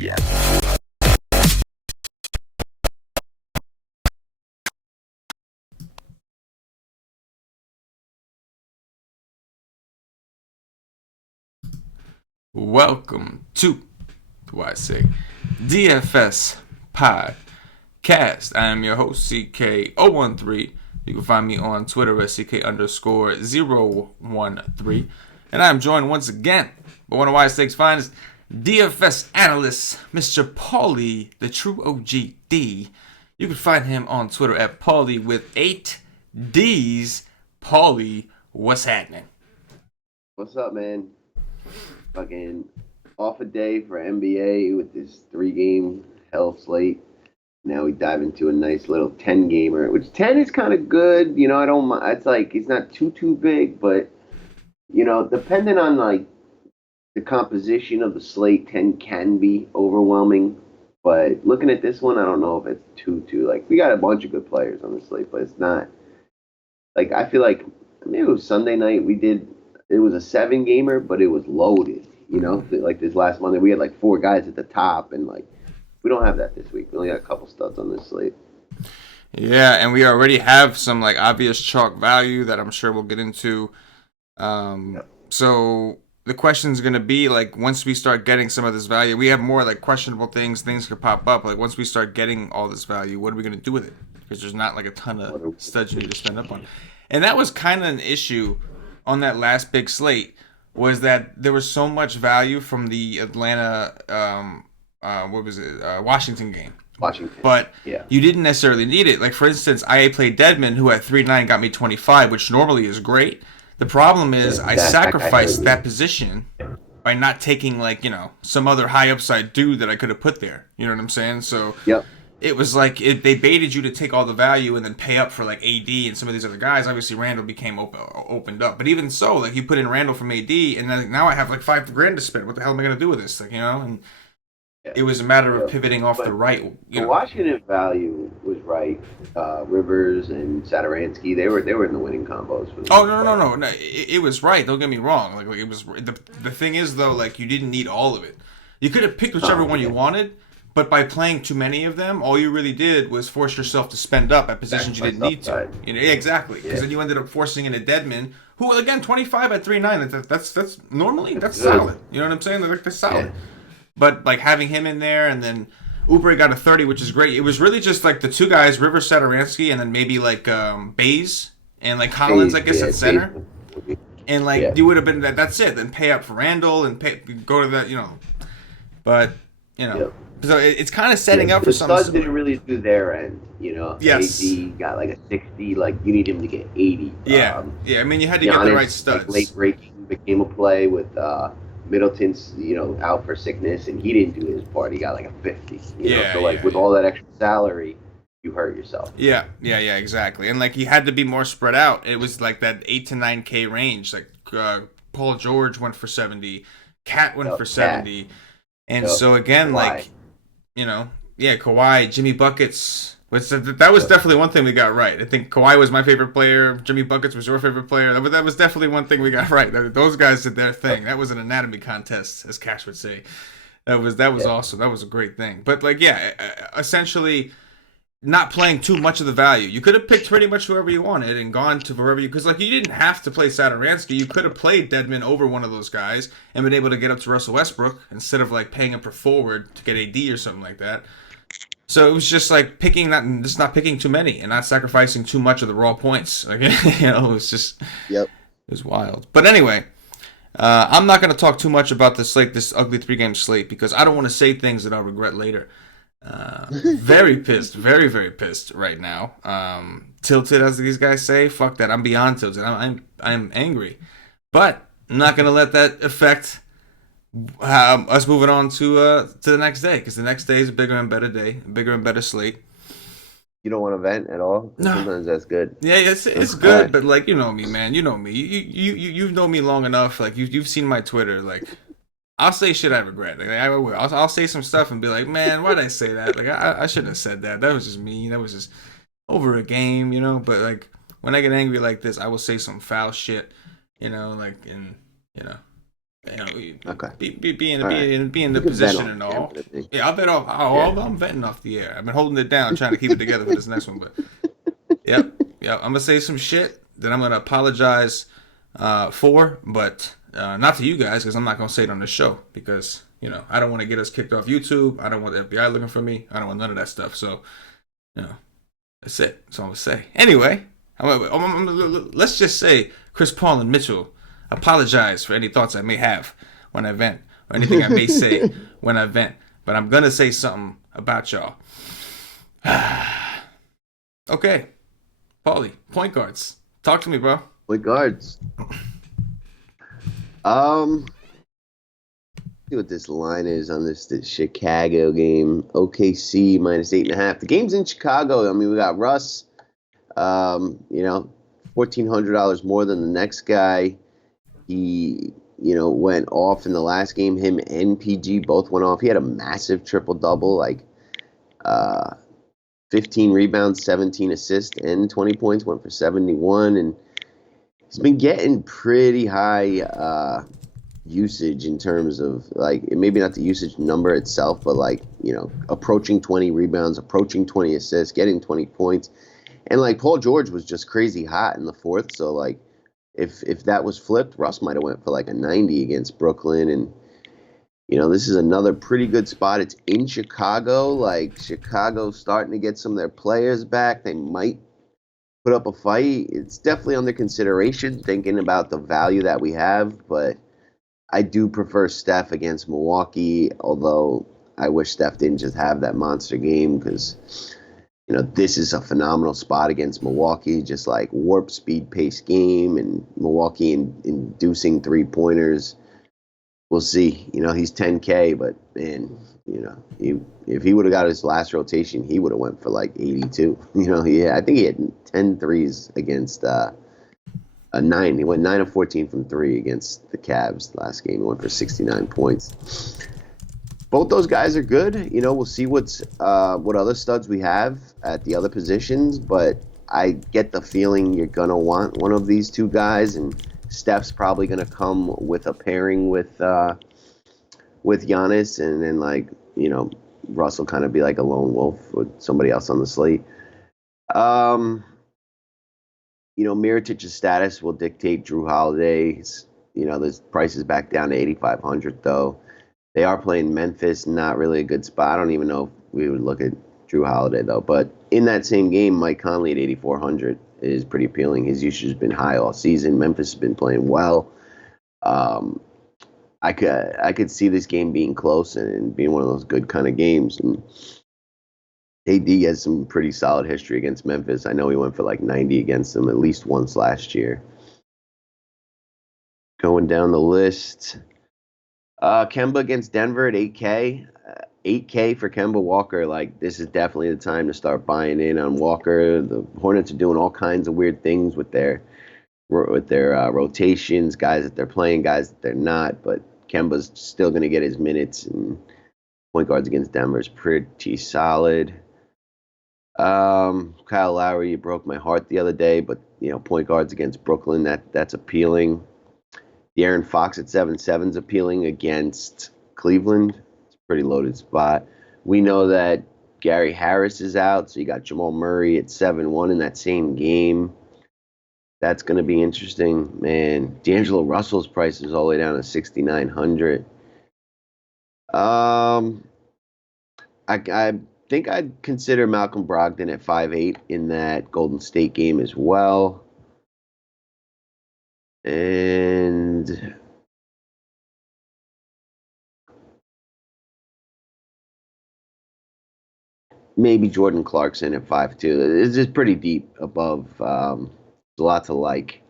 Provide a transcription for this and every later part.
Yeah. Welcome to I say DFS Podcast. I am your host, CK013. You can find me on Twitter at CK_013. And I am joined once again by one of Wise Stake's finest DFS analysts, Mr. Paulie, the true OG D. You can find him on Twitter at Paulie with 8 D's. Paulie, what's happening? What's up, man? Fucking off a day for NBA with this 3-game hell slate. Now we dive into a nice little 10-gamer, which 10 is kind of good. You know, I don't mind. It's like, it's not too big, but, you know, depending on, like, the composition of the slate, 10 can be overwhelming. But looking at this one, I don't know if it's too, like, we got a bunch of good players on the slate, but it's not, like, I feel like, maybe it was Sunday night, it was a 7-gamer, but it was loaded. You know, like this last Monday, we had like 4 guys at the top, and like we don't have that this week. We only got a couple studs on this slate. Yeah, and we already have some like obvious chalk value that I'm sure we'll get into. So the question is going to be like once we start getting some of this value, we have more like questionable things could pop up. Like once we start getting all this value, what are we going to do with it? Because there's not like a ton of studs you need to spend up on. And that was kind of an issue on that last big slate, was that there was so much value from the Atlanta, Washington game. But yeah, you didn't necessarily need it. Like, for instance, I played Dedmon, who at 3-9 got me 25, which normally is great. The problem is I sacrificed that position by not taking, like, you know, some other high upside dude that I could have put there. You know what I'm saying? So yep. It was like they baited you to take all the value and then pay up for like AD and some of these other guys. Obviously, Randall became opened up, but even so, like you put in Randall from AD, and then now I have like $5,000 to spend. What the hell am I gonna do with this? Like, you know, and it was a matter of pivoting off the right. The Washington value was right. Rivers and Satoransky, they were in the winning combos. For no. It was right. Don't get me wrong. Like it was. The thing is though, like you didn't need all of it. You could have picked whichever one you wanted. But by playing too many of them, all you really did was force yourself to spend up at positions you didn't need to. You know, exactly. Because then you ended up forcing in a Dedmon, who, again, 25 at 3-9, that's normally, that's solid. You know what I'm saying? That's solid. Yeah. But, like, having him in there, and then Oubre got a 30, which is great. It was really just, like, the 2 guys, Rivers, Satoransky, and then maybe, like, Baze, and, like, Collins, I guess, at center. And, like, you would have been, that's it. Then pay up for Randall and go to that, you know. But, you know. Yep. So it's kind of setting up for something. The studs didn't really do their end, you know. Yes. AD got like a 60, like you need him to get 80. Yeah, I mean, you had to get the right studs. Like, late breaking became a play with Middleton's, you know, out for sickness, and he didn't do his part. He got like a 50. You know? So like with all that extra salary, you hurt yourself. Yeah, exactly. And like he had to be more spread out. It was like that 8 to 9K range. Like Paul George went for 70, Cat went for 70, and so again, like. You know, Kawhi, Jimmy Buckets. That was definitely one thing we got right. I think Kawhi was my favorite player. Jimmy Buckets was your favorite player. That was definitely one thing we got right. Those guys did their thing. That was an anatomy contest, as Cash would say. That was awesome. That was a great thing. But like, essentially, not playing too much of the value. You could have picked pretty much whoever you wanted and gone to wherever you, because like you didn't have to play Satoransky. You could have played Dedmon over one of those guys and been able to get up to Russell Westbrook instead of like paying up for forward to get AD or something like that. So it was just like not picking too many and not sacrificing too much of the raw points. Like, you know, it was just, it was wild. But anyway, I'm not going to talk too much about this ugly 3-game slate, because I don't want to say things that I'll regret later. Very pissed, very, very pissed right now. Tilted, as these guys say. Fuck that. I'm beyond tilted. I'm angry, but I'm not gonna let that affect us moving on to the next day, because the next day is a bigger and better day, a bigger and better slate. You don't want to vent at all? No. Sometimes that's good. Yeah, it's good, right. But like, you know me, man. You know me. You've known me long enough. Like you've seen my Twitter. Like, I'll say shit I regret. Like I will. I'll say some stuff and be like, man, why'd I say that? Like I shouldn't have said that. That was just me. That was just over a game, you know. But like when I get angry like this, I will say some foul shit, you know. Like, and you know, Okay. Be All right. in the You can vent position off and the air, all. but I think. Yeah, I'll bet off. Yeah. I'm betting off the air. I've been holding it down, trying to keep it together for this next one. But yep. I'm gonna say some shit that I'm gonna apologize but not to you guys because I'm not gonna say it on the show because I don't want to get us kicked off YouTube. I don't want the FBI looking for me. I don't want none of that stuff. So that's it. That's all I'm gonna say. Anyway, let's just say Chris Paul and Mitchell apologize for any thoughts I may have when I vent or anything I may say when I vent. But I'm gonna say something about y'all. Okay, Paulie, point guards. Talk to me, bro. Point guards. See what this line is on this Chicago game. OKC -8.5. The game's in Chicago. I mean, we got Russ. $1,400 more than the next guy. He, went off in the last game. Him and PG both went off. He had a massive triple double, like 15 rebounds, 17 assists, and 20 points. Went for 71, and he's been getting pretty high usage in terms of maybe not the usage number itself, but approaching 20 rebounds, approaching 20 assists, getting 20 points. And Paul George was just crazy hot in the fourth. So if that was flipped, Russ might have went for a 90 against Brooklyn. And this is another pretty good spot. It's in Chicago. Chicago's starting to get some of their players back. They might put up a fight. It's definitely under consideration, thinking about the value that we have, but I do prefer Steph against Milwaukee, although I wish Steph didn't just have that monster game because, this is a phenomenal spot against Milwaukee, just warp speed pace game and Milwaukee inducing three-pointers. We'll see. He's 10K, but, man, if he would have got his last rotation, he would have went for 82. I think he had 10 threes against a 9. He went 9 of 14 from 3 against the Cavs last game. He went for 69 points. Both those guys are good. We'll see what other studs we have at the other positions, but I get the feeling you're going to want one of these two guys, and Steph's probably going to come with a pairing with Giannis, and then Russ will kind of be like a lone wolf with somebody else on the slate. Mirotic's status will dictate Drew Holiday's. This price is back down to 8,500 though. They are playing Memphis, not really a good spot. I don't even know if we would look at Drew Holiday though. But in that same game, Mike Conley at 8,400 is pretty appealing. His usage has been high all season. Memphis has been playing well. I could see this game being close and being one of those good kind of games. And AD has some pretty solid history against Memphis. I know he went for 90 against them at least once last year. Going down the list, Kemba against Denver at 8K. 8K for Kemba Walker. This is definitely the time to start buying in on Walker. The Hornets are doing all kinds of weird things with their rotations, guys that they're playing, guys that they're not. But Kemba's still going to get his minutes, and point guards against Denver is pretty solid. Kyle Lowry, you broke my heart the other day, but point guards against Brooklyn, that's appealing. De'Aaron Fox at 7.7 is appealing against Cleveland. It's a pretty loaded spot. We know that Gary Harris is out, so you got Jamal Murray at 7.1 in that same game. That's going to be interesting, man. D'Angelo Russell's price is all the way down to 6,900. I think I'd consider Malcolm Brogdon at 5.8 in that Golden State game as well. And maybe Jordan Clarkson at 5.2. It's just pretty deep above. There's a lot to like.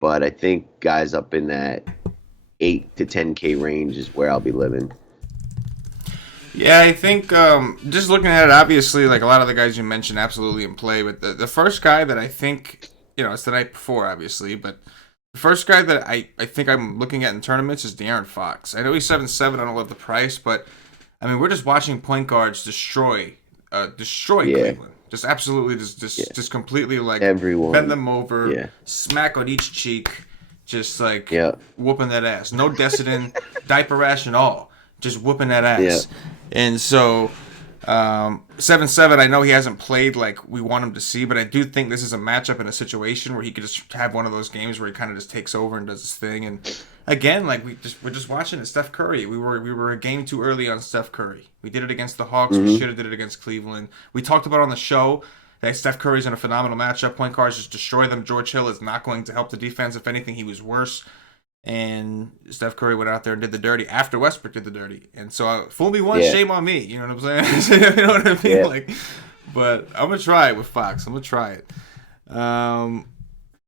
But I think guys up in that 8 to 10K range is where I'll be living. Yeah, I think just looking at it, obviously, a lot of the guys you mentioned absolutely in play. But the first guy that I think, it's the night before, obviously, but the first guy that I think I'm looking at in tournaments is De'Aaron Fox. I know he's 7.7. I don't love the price, but, I mean, we're just watching point guards destroy Cleveland. Just absolutely just completely, everyone. bend them over, smack on each cheek. just like Yeah. whooping that ass. No Desitin, diaper rash and all, just whooping that Yeah. ass. And so 7-7, I know he hasn't played like we want him to see, but I do think this is a matchup in a situation where he could just have one of those games where he kind of just takes over and does his thing. And again, like we're just watching it. Steph Curry. We were a game too early on Steph Curry. We did it against the Hawks. We should have did it against Cleveland. We talked about on the show that Steph Curry's in a phenomenal matchup. Point guards just destroy them. George Hill is not going to help the defense. If anything, he was worse. And Steph Curry went out there and did the dirty after Westbrook did the dirty. And so, fool me once, shame on me. You know what I'm saying? You know what I mean? Yeah. Like, but I'm gonna try it with Fox. I'm gonna try it.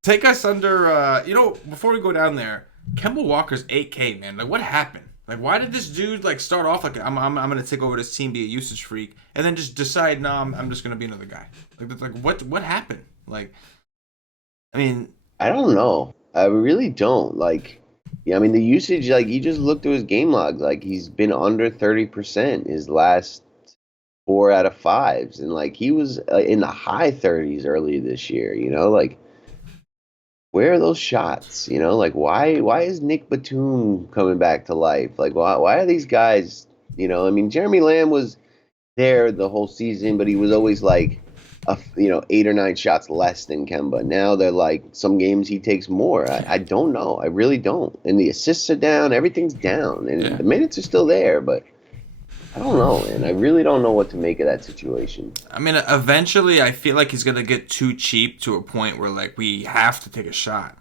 Take us under. Before we go down there, Kemba Walker's 8K, man. Like, what happened? Like, why did this dude like start off like I'm gonna take over this team, be a usage freak, and then just decide, no, I'm just gonna be another guy? Like what happened? Like, I mean, I don't know. I really don't. Like, yeah, I mean, the usage, like, you just look through his game logs. Like, he's been under 30% his last 4 out of 5s. And, like, he was in the high 30s earlier this year, Like, where are those shots? Like, why is Nick Batum coming back to life? Like, why are these guys, I mean, Jeremy Lamb was there the whole season, but he was always, like, 8 or 9 shots less than Kemba. Now they're like, some games he takes more. I don't know. I really don't. And the assists are down. Everything's down. And the minutes are still there, but I don't know, man. I really don't know what to make of that situation. I mean, eventually I feel like he's going to get too cheap to a point where, like, we have to take a shot.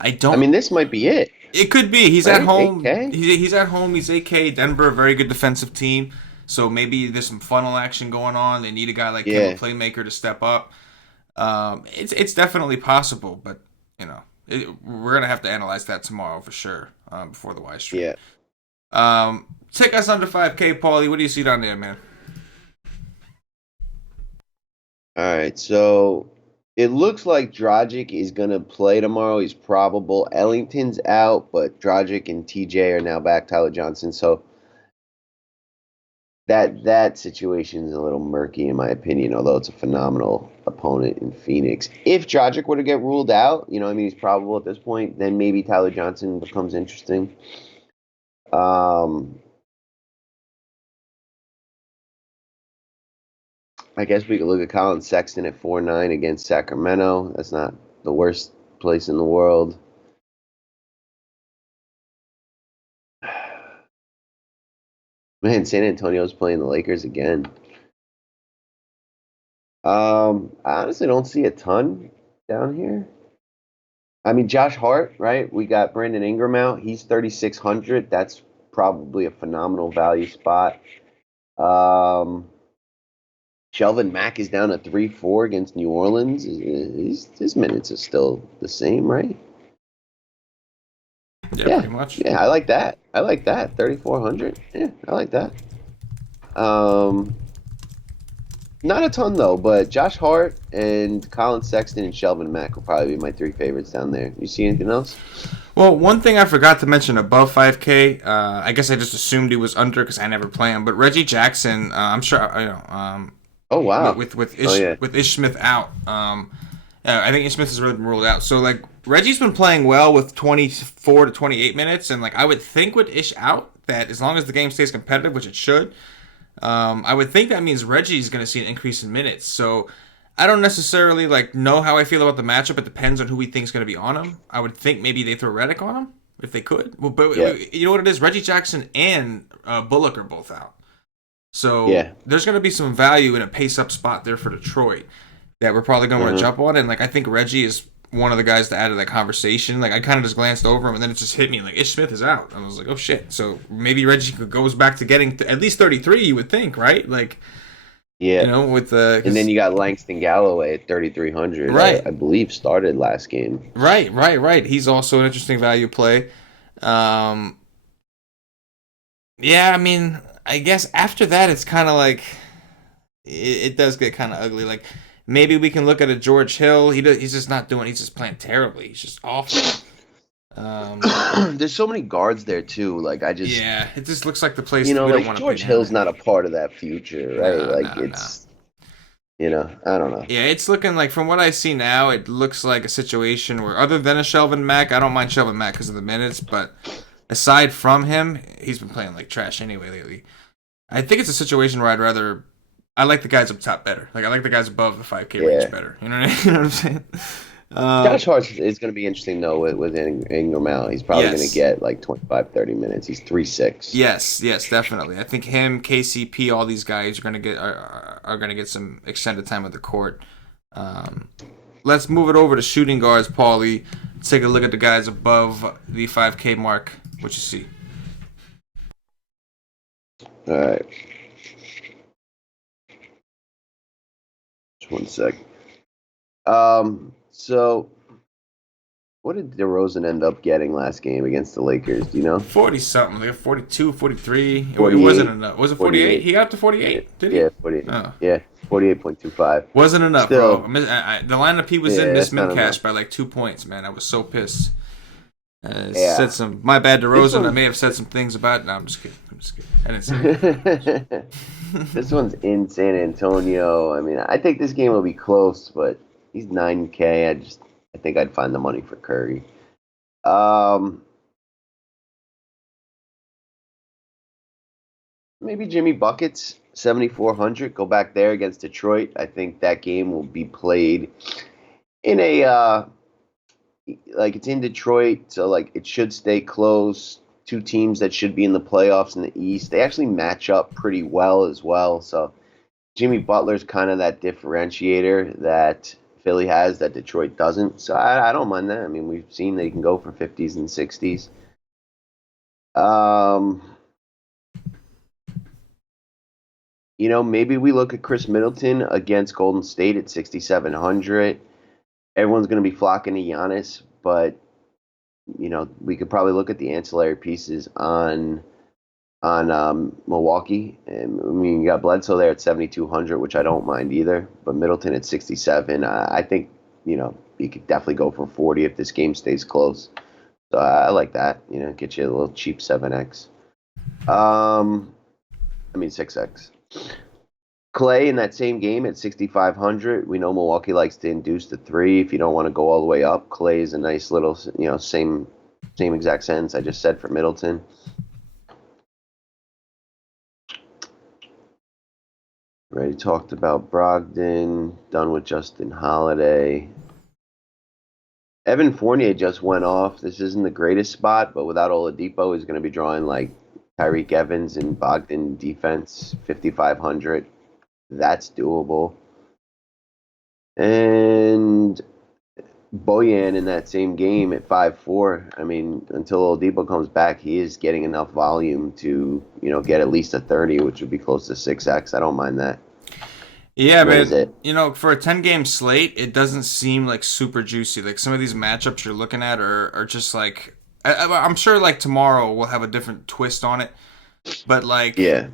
I mean, this might be it. It could be. He's at home. 8K? He's at home. He's 8K. Denver, a very good defensive team. So maybe there's some funnel action going on. They need a guy like him, a playmaker, to step up. It's definitely possible, but we're gonna have to analyze that tomorrow for sure before the Y stream. Yeah. Take us under 5K, Paulie. What do you see down there, man? All right, so it looks like Dragic is gonna play tomorrow. He's probable. Ellington's out, but Dragic and TJ are now back. Tyler Johnson. So that situation is a little murky in my opinion, although it's a phenomenal opponent in Phoenix. If Dragic were to get ruled out, he's probable at this point, then maybe Tyler Johnson becomes interesting. I guess we could look at Colin Sexton at 4.9 against Sacramento. That's not the worst place in the world. Man, San Antonio's playing the Lakers again. I honestly don't see a ton down here. I mean, Josh Hart, right? We got Brandon Ingram out. He's 3,600. That's probably a phenomenal value spot. Shelvin Mack is down at 3-4 against New Orleans. His minutes are still the same, right? Yeah, pretty much. Yeah, I like that. 3,400. Yeah, I like that. Not a ton though, but Josh Hart and Colin Sexton and Shelvin Mack will probably be my 3 favorites down there. You see anything else? Well, one thing I forgot to mention above 5K, I guess I just assumed he was under because I never play him. But Reggie Jackson, I'm sure, oh wow, with Ish Smith out, I think Ish Smith has really been ruled out. So like Reggie's been playing well with 24 to 28 minutes, and like I would think with Ish out that as long as the game stays competitive, which it should, I would think that means Reggie's going to see an increase in minutes. So I don't necessarily like know how I feel about the matchup. It depends on who we think is going to be on him. I would think maybe they throw Redick on him if they could. Well, but you know what it is? Reggie Jackson and Bullock are both out. So there's going to be some value in a pace-up spot there for Detroit that we're probably going to want to jump on. And like I think Reggie is one of the guys to add to that conversation. Like I kind of just glanced over him and then it just hit me like Ish Smith is out. And I was like, oh shit. So maybe Reggie goes back to getting at least 33, you would think, right? Like, with the... And then you got Langston Galloway at 3,300. Right. I believe started last game. Right. He's also an interesting value play. Yeah, I mean, I guess after that, it's kind of like... It does get kind of ugly. Like, maybe we can look at a George Hill. He's just not doing... He's just playing terribly. He's just awful. There's so many guards there, too. Like, I just... Yeah, it just looks like the place we don't want to George Hill's not a part of that future, right? No. I don't know. Yeah, it's looking like, from what I see now, it looks like a situation where, other than a Shelvin Mack, I don't mind Shelvin Mack because of the minutes, but aside from him, he's been playing like trash anyway lately. I think it's a situation where I like the guys up top better. Like, I like the guys above the 5K range Yeah. better. You know what, you know what I'm saying? Josh Hart is going to be interesting, though, with Ingram out. He's probably going to Yes. get like 25, 30 minutes. He's 3'6". Yes, definitely. I think him, KCP, all these guys are gonna get some extended time at the court. Um, let's move it over to shooting guards, Paulie. Let's take a look at the guys above the 5K mark. What you see? All right. Just one sec. So what did DeRozan end up getting last game against the Lakers? Do you know? 40 something, like 42, 43. It 48. wasn't enough. Was it 48? 48. He got up to 48, did he? Yeah, 48. Oh. Yeah, 48.25. Wasn't enough, Still, bro. The lineup he was in missed that's not Mincash enough. by like 2 points, man. I was so pissed. Yeah. My bad, DeRozan. I one's- may have said some things about. No, I'm just kidding. I didn't say it. This one's in San Antonio. I mean, I think this game will be close, but he's 9K. I think I'd find the money for Curry. Maybe Jimmy Buckets, 7,400. Go back there against Detroit. I think that game will be played in a like, it's in Detroit, so like it should stay close. Two teams that should be in the playoffs in the East. They actually match up pretty well as well. So Jimmy Butler's kind of that differentiator that Philly has that Detroit doesn't. So I don't mind that. I mean, we've seen they can go for 50s and 60s. Maybe we look at Chris Middleton against Golden State at 6,700. Everyone's going to be flocking to Giannis, but we could probably look at the ancillary pieces on Milwaukee. And, I mean, you got Bledsoe there at 7,200, which I don't mind either. But Middleton at 67, I think you could definitely go for 40 if this game stays close. So I like that. Get you a little cheap 7x. I mean 6x. Clay in that same game at 6,500. We know Milwaukee likes to induce the three. If you don't want to go all the way up, Clay is a nice little, same exact sentence I just said for Middleton. Already talked about Brogdon. Done with Justin Holiday. Evan Fournier just went off. This isn't the greatest spot, but without Oladipo, he's going to be drawing like Tyreek Evans and Bogdan defense, 5,500. That's doable. And Bojan in that same game at 5'4". I mean, until Oladipo comes back, he is getting enough volume to, get at least a 30, which would be close to 6x. I don't mind that. Yeah, but for a 10-game slate, it doesn't seem like super juicy. Like, some of these matchups you're looking at are just like, I'm sure like tomorrow we'll have a different twist on it. But like, yeah,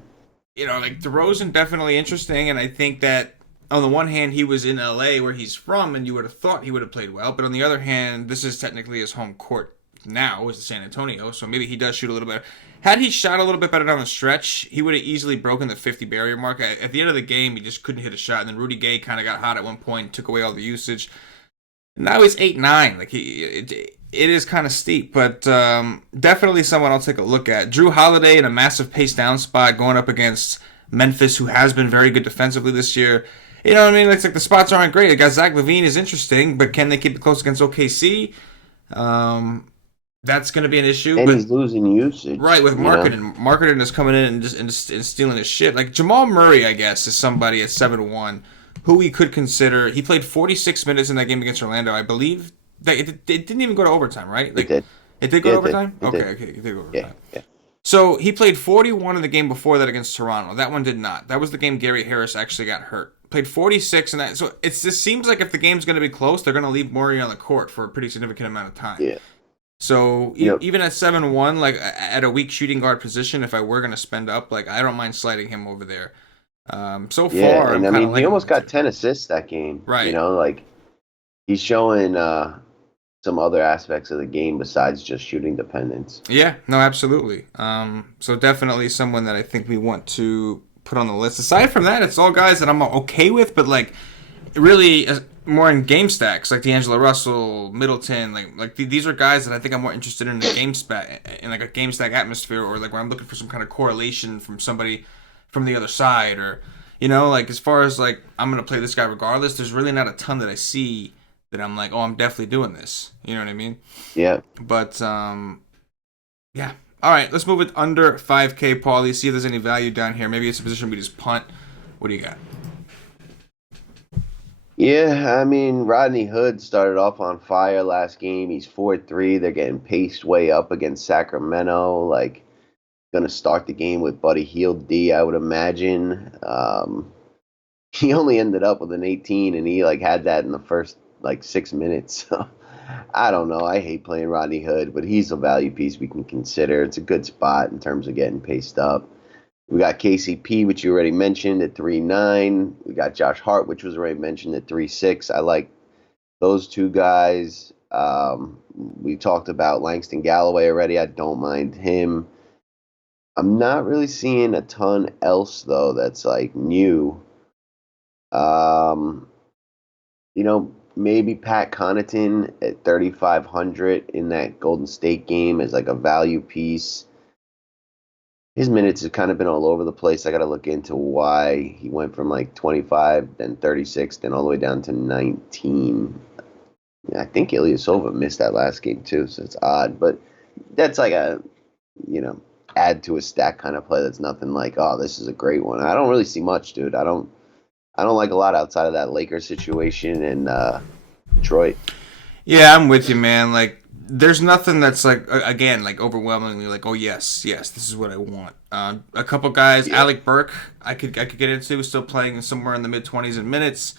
like DeRozan definitely interesting, and I think that on the one hand he was in LA where he's from, and you would have thought he would have played well. But on the other hand, this is technically his home court now, is San Antonio, so maybe he does shoot a little better. Had he shot a little bit better down the stretch, he would have easily broken the 50 barrier mark. At the end of the game, he just couldn't hit a shot, and then Rudy Gay kind of got hot at one point, took away all the usage. Now he's 8-9. Like, it is kind of steep, but definitely someone I'll take a look at. Drew Holiday in a massive pace down spot going up against Memphis, who has been very good defensively this year. You know what I mean? It's like the spots aren't great. The guy Zach LaVine is interesting, but can they keep it close against OKC? That's going to be an issue. And he's losing usage. Right, with Marketing. Marketing is coming in and stealing his shit. Like, Jamal Murray, I guess, is somebody at 7-1 who we could consider. He played 46 minutes in that game against Orlando. I believe that it didn't even go to overtime, right? Like, it did. It did go to overtime? It Okay, it did go to overtime. Yeah. So he played 41 in the game before that against Toronto. That one did not. That was the game Gary Harris actually got hurt. Played 46 in that. So it just seems like if the game's going to be close, they're going to leave Murray on the court for a pretty significant amount of time. Yeah. So even at 7-1, like at a weak shooting guard position, if I were going to spend up, like I don't mind sliding him over there. So far, and I mean, he almost got 10 assists that game. Right. Like he's showing some other aspects of the game besides just shooting dependence. Yeah, no, absolutely. So definitely someone that I think we want to put on the list. Aside from that, it's all guys that I'm okay with, but like really more in game stacks, like D'Angelo Russell, Middleton. Like these are guys that I think I'm more interested in like a game stack atmosphere, or like when I'm looking for some kind of correlation from somebody from the other side, or like as far as like I'm gonna play this guy regardless. There's really not a ton that I see that I'm like, oh, I'm definitely doing this. You know what I mean? Yeah. But yeah. All right, let's move it under 5K, Paulie. See if there's any value down here. Maybe it's a position we just punt. What do you got? Yeah, I mean, Rodney Hood started off on fire last game. He's 4-3. They're getting paced way up against Sacramento. Like, going to start the game with Buddy Hield D, I would imagine. He only ended up with an 18, and he, like, had that in the first, like, 6 minutes. So, I don't know. I hate playing Rodney Hood, but he's a value piece we can consider. It's a good spot in terms of getting paced up. We got KCP, which you already mentioned, at 3.9. We got Josh Hart, which was already mentioned, at 3.6. I like those two guys. We talked about Langston Galloway already. I don't mind him. I'm not really seeing a ton else, though, that's like new. Maybe Pat Connaughton at 3,500 in that Golden State game as like a value piece. His minutes have kind of been all over the place. I got to look into why he went from like 25, then 36, then all the way down to 19. I think Ilyasova missed that last game too, so it's odd. But that's like a, add to a stack kind of play. That's nothing like, oh, this is a great one. I don't really see much, dude. I don't like a lot outside of that Lakers situation and Detroit. Yeah, I'm with you, man. Like, there's nothing that's like, again, like overwhelmingly like, oh yes, this is what I want. A couple guys, yeah. Alec Burke, I could get into, still playing somewhere in the mid-20s in minutes.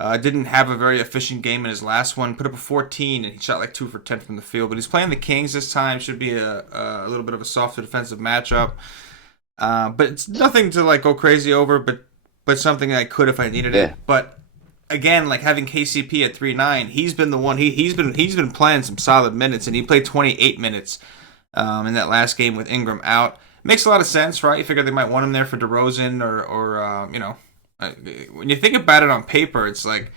Didn't have a very efficient game in his last one. Put up a 14 and he shot like 2 for 10 from the field. But he's playing the Kings this time. Should be a little bit of a softer defensive matchup. But it's nothing to like go crazy over. But something I could if I needed it. But again, like having KCP at 3.9, he's been the one. He's been playing some solid minutes, and he played 28 minutes in that last game with Ingram out. Makes a lot of sense, right? You figure they might want him there for DeRozan or when you think about it on paper, it's like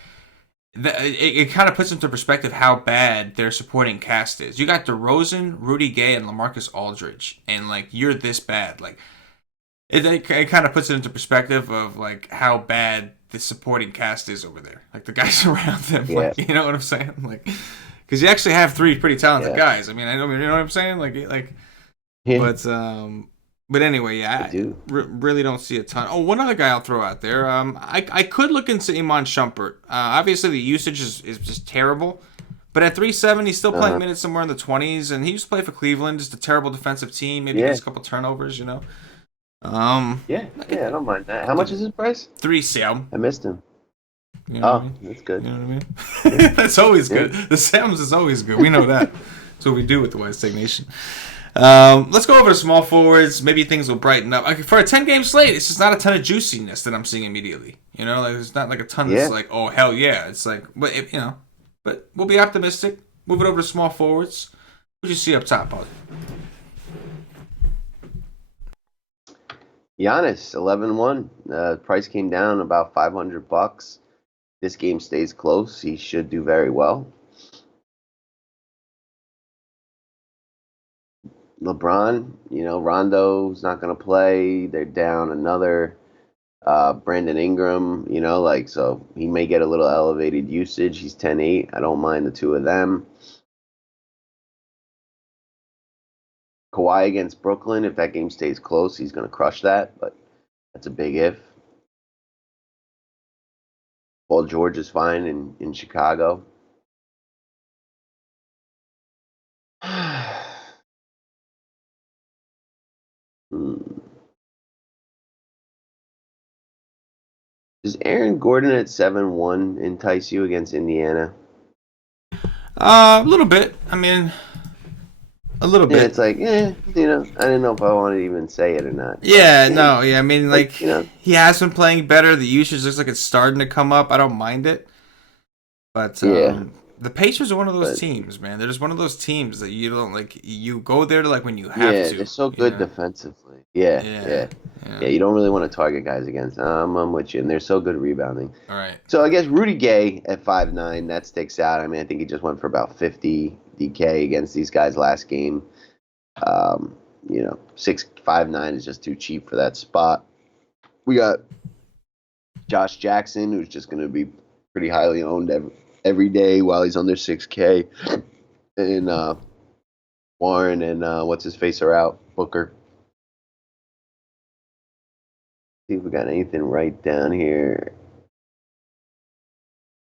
it kind of puts into perspective how bad their supporting cast is. You got DeRozan, Rudy Gay, and LaMarcus Aldridge, and like you're this bad. Like it kind of puts it into perspective of like how bad the supporting cast is over there. Like the guys around them. Yeah. Like, you know what I'm saying? Like, because you actually have 3 pretty talented guys. I mean, you know what I'm saying? But anyway, yeah, I really don't see a ton. Oh, one other guy I'll throw out there. I could look into Iman Shumpert. Obviously, the usage is just terrible. But at 3.7, he's still playing minutes somewhere in the 20s, and he used to play for Cleveland. Just a terrible defensive team. Maybe gets a couple turnovers, I don't mind that. How much is his price? 3.7. I missed him. You know I mean? That's good. You know what I mean? That's always good. The Sams is always good. We know that. That's what we do with the Wise Tech Nation. Let's go over to small forwards. Maybe things will brighten up. For a 10-game slate, it's just not a ton of juiciness that I'm seeing immediately. Like it's not like a ton that's like, oh hell yeah. It's like, but but we'll be optimistic. Move it over to small forwards. What do you see up top, Paulie? Giannis, 11-1. Price came down about $500. This game stays close. He should do very well. LeBron, Rondo's not going to play. They're down another. Brandon Ingram, so he may get a little elevated usage. He's 10-8. I don't mind the two of them. Kawhi against Brooklyn, if that game stays close, he's going to crush that, but that's a big if. Paul George is fine in Chicago. Does Aaron Gordon at 7-1 entice you against Indiana? A little bit. I mean, a little bit. Yeah, it's like, I didn't know if I wanted to even say it or not. Yeah, no, yeah. I mean, like he has been playing better. The usage looks like it's starting to come up. I don't mind it. But the Pacers are one of those teams, man. They're just one of those teams that you don't like. You go there to like when you have to. Yeah, they're so good defensively. Yeah. Yeah, you don't really want to target guys against. I'm with you, and they're so good at rebounding. All right. So I guess Rudy Gay at 5'9", that sticks out. I mean, I think he just went for about 50 DK against these guys last game. 6'5'9" is just too cheap for that spot. We got Josh Jackson, who's just going to be pretty highly owned every day while he's under 6K. And Warren and what's his face are out. Booker. See if we got anything right down here.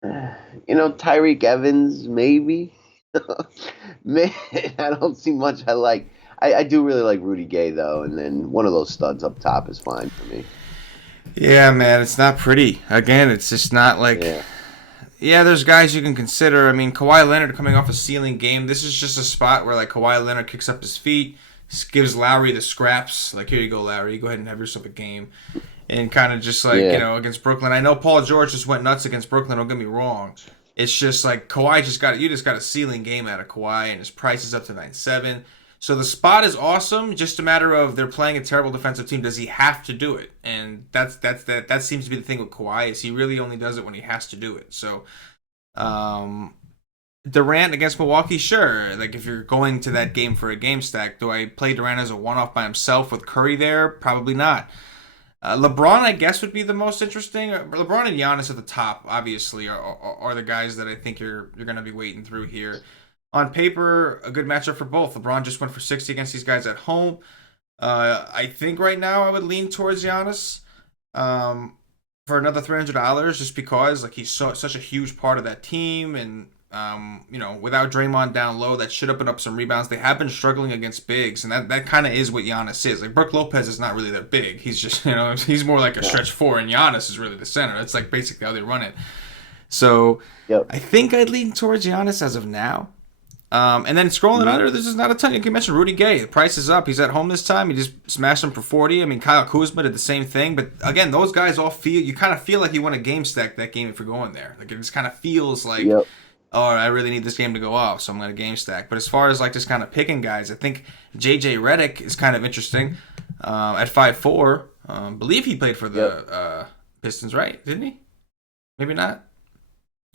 Tyreek Evans, maybe. Man, I don't see much I like. I do really like Rudy Gay, though, and then one of those studs up top is fine for me. Yeah, man, it's not pretty. Again, it's just not like... Yeah, there's guys you can consider. I mean, Kawhi Leonard coming off a ceiling game. This is just a spot where, like, Kawhi Leonard kicks up his feet, gives Lowry the scraps. Like, here you go, Lowry. Go ahead and have yourself a game. And kind of just, like, against Brooklyn. I know Paul George just went nuts against Brooklyn. Don't get me wrong. It's just, like, Kawhi you just got a ceiling game out of Kawhi, and his price is up to 9.7. So the spot is awesome. Just a matter of they're playing a terrible defensive team. Does he have to do it? And that seems to be the thing with Kawhi is he really only does it when he has to do it. So Durant against Milwaukee, sure. Like if you're going to that game for a game stack, do I play Durant as a one-off by himself with Curry there? Probably not. LeBron, I guess, would be the most interesting. LeBron and Giannis at the top, obviously, are the guys that I think you're going to be waiting through here. On paper, a good matchup for both. LeBron just went for 60 against these guys at home. I think right now I would lean towards Giannis for another $300 just because like he's such a huge part of that team. And, without Draymond down low, that should open up some rebounds. They have been struggling against bigs, and that kind of is what Giannis is. Like, Brook Lopez is not really that big. He's just, he's more like a stretch four, and Giannis is really the center. That's like basically how they run it. So I think I'd lean towards Giannis as of now. And then scrolling under, there's just not a ton. You can mention Rudy Gay. The price is up. He's at home this time. He just smashed him for 40. I mean, Kyle Kuzma did the same thing. But again, those guys all you kind of feel like you want to game stack that game if you're going there. Like it just kind of feels like, oh, I really need this game to go off, so I'm going to game stack. But as far as like just kind of picking guys, I think JJ Redick is kind of interesting at 5'4". Believe he played for the Pistons, right? Didn't he? Maybe not.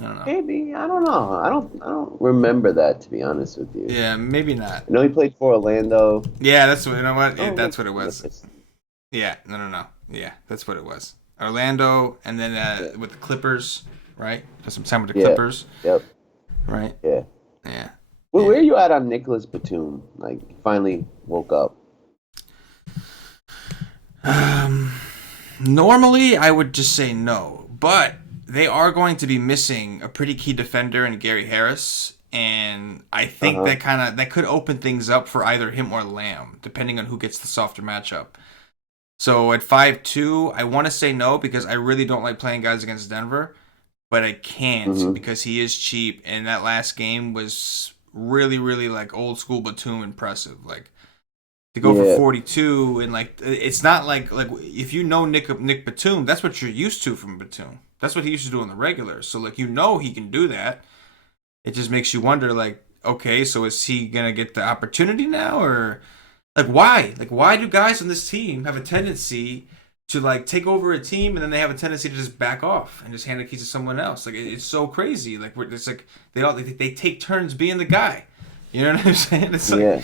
I don't know. Maybe. I don't know. I don't remember that, to be honest with you. Yeah, maybe not. I know he played for Orlando. Yeah, that's what. You know what? Yeah, that's what it was. Yeah, no. Yeah, that's what it was. Orlando, and then with the Clippers, right? Some time with the Clippers. Yep. Right. Yeah. Yeah. Well, where are you at on Nicholas Batum? Like, finally woke up. Normally, I would just say no, but they are going to be missing a pretty key defender in Gary Harris, and I think that could open things up for either him or Lamb, depending on who gets the softer matchup. So at 5'2", I want to say no because I really don't like playing guys against Denver, but I can't because he is cheap, and that last game was really, really like old school Batum impressive. Like to go for 42, and like it's not like if you know Nick Batum, that's what you're used to from Batum. That's what he used to do in the regular. So, like, he can do that. It just makes you wonder, like, okay, so is he going to get the opportunity now? Or, like, why? Like, why do guys on this team have a tendency to, like, take over a team and then they have a tendency to just back off and just hand the keys to someone else? Like, it's so crazy. Like, it's like they take turns being the guy. You know what I'm saying? It's like,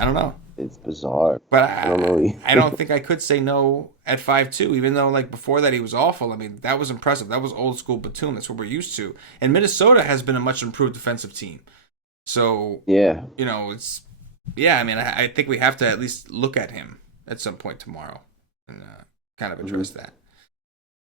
I don't know. It's bizarre. But I don't think I could say no at 5'2", even though like before that he was awful. I mean, that was impressive. That was old school Batum. That's what we're used to. And Minnesota has been a much improved defensive team. So it's I mean, I think we have to at least look at him at some point tomorrow and kind of address that.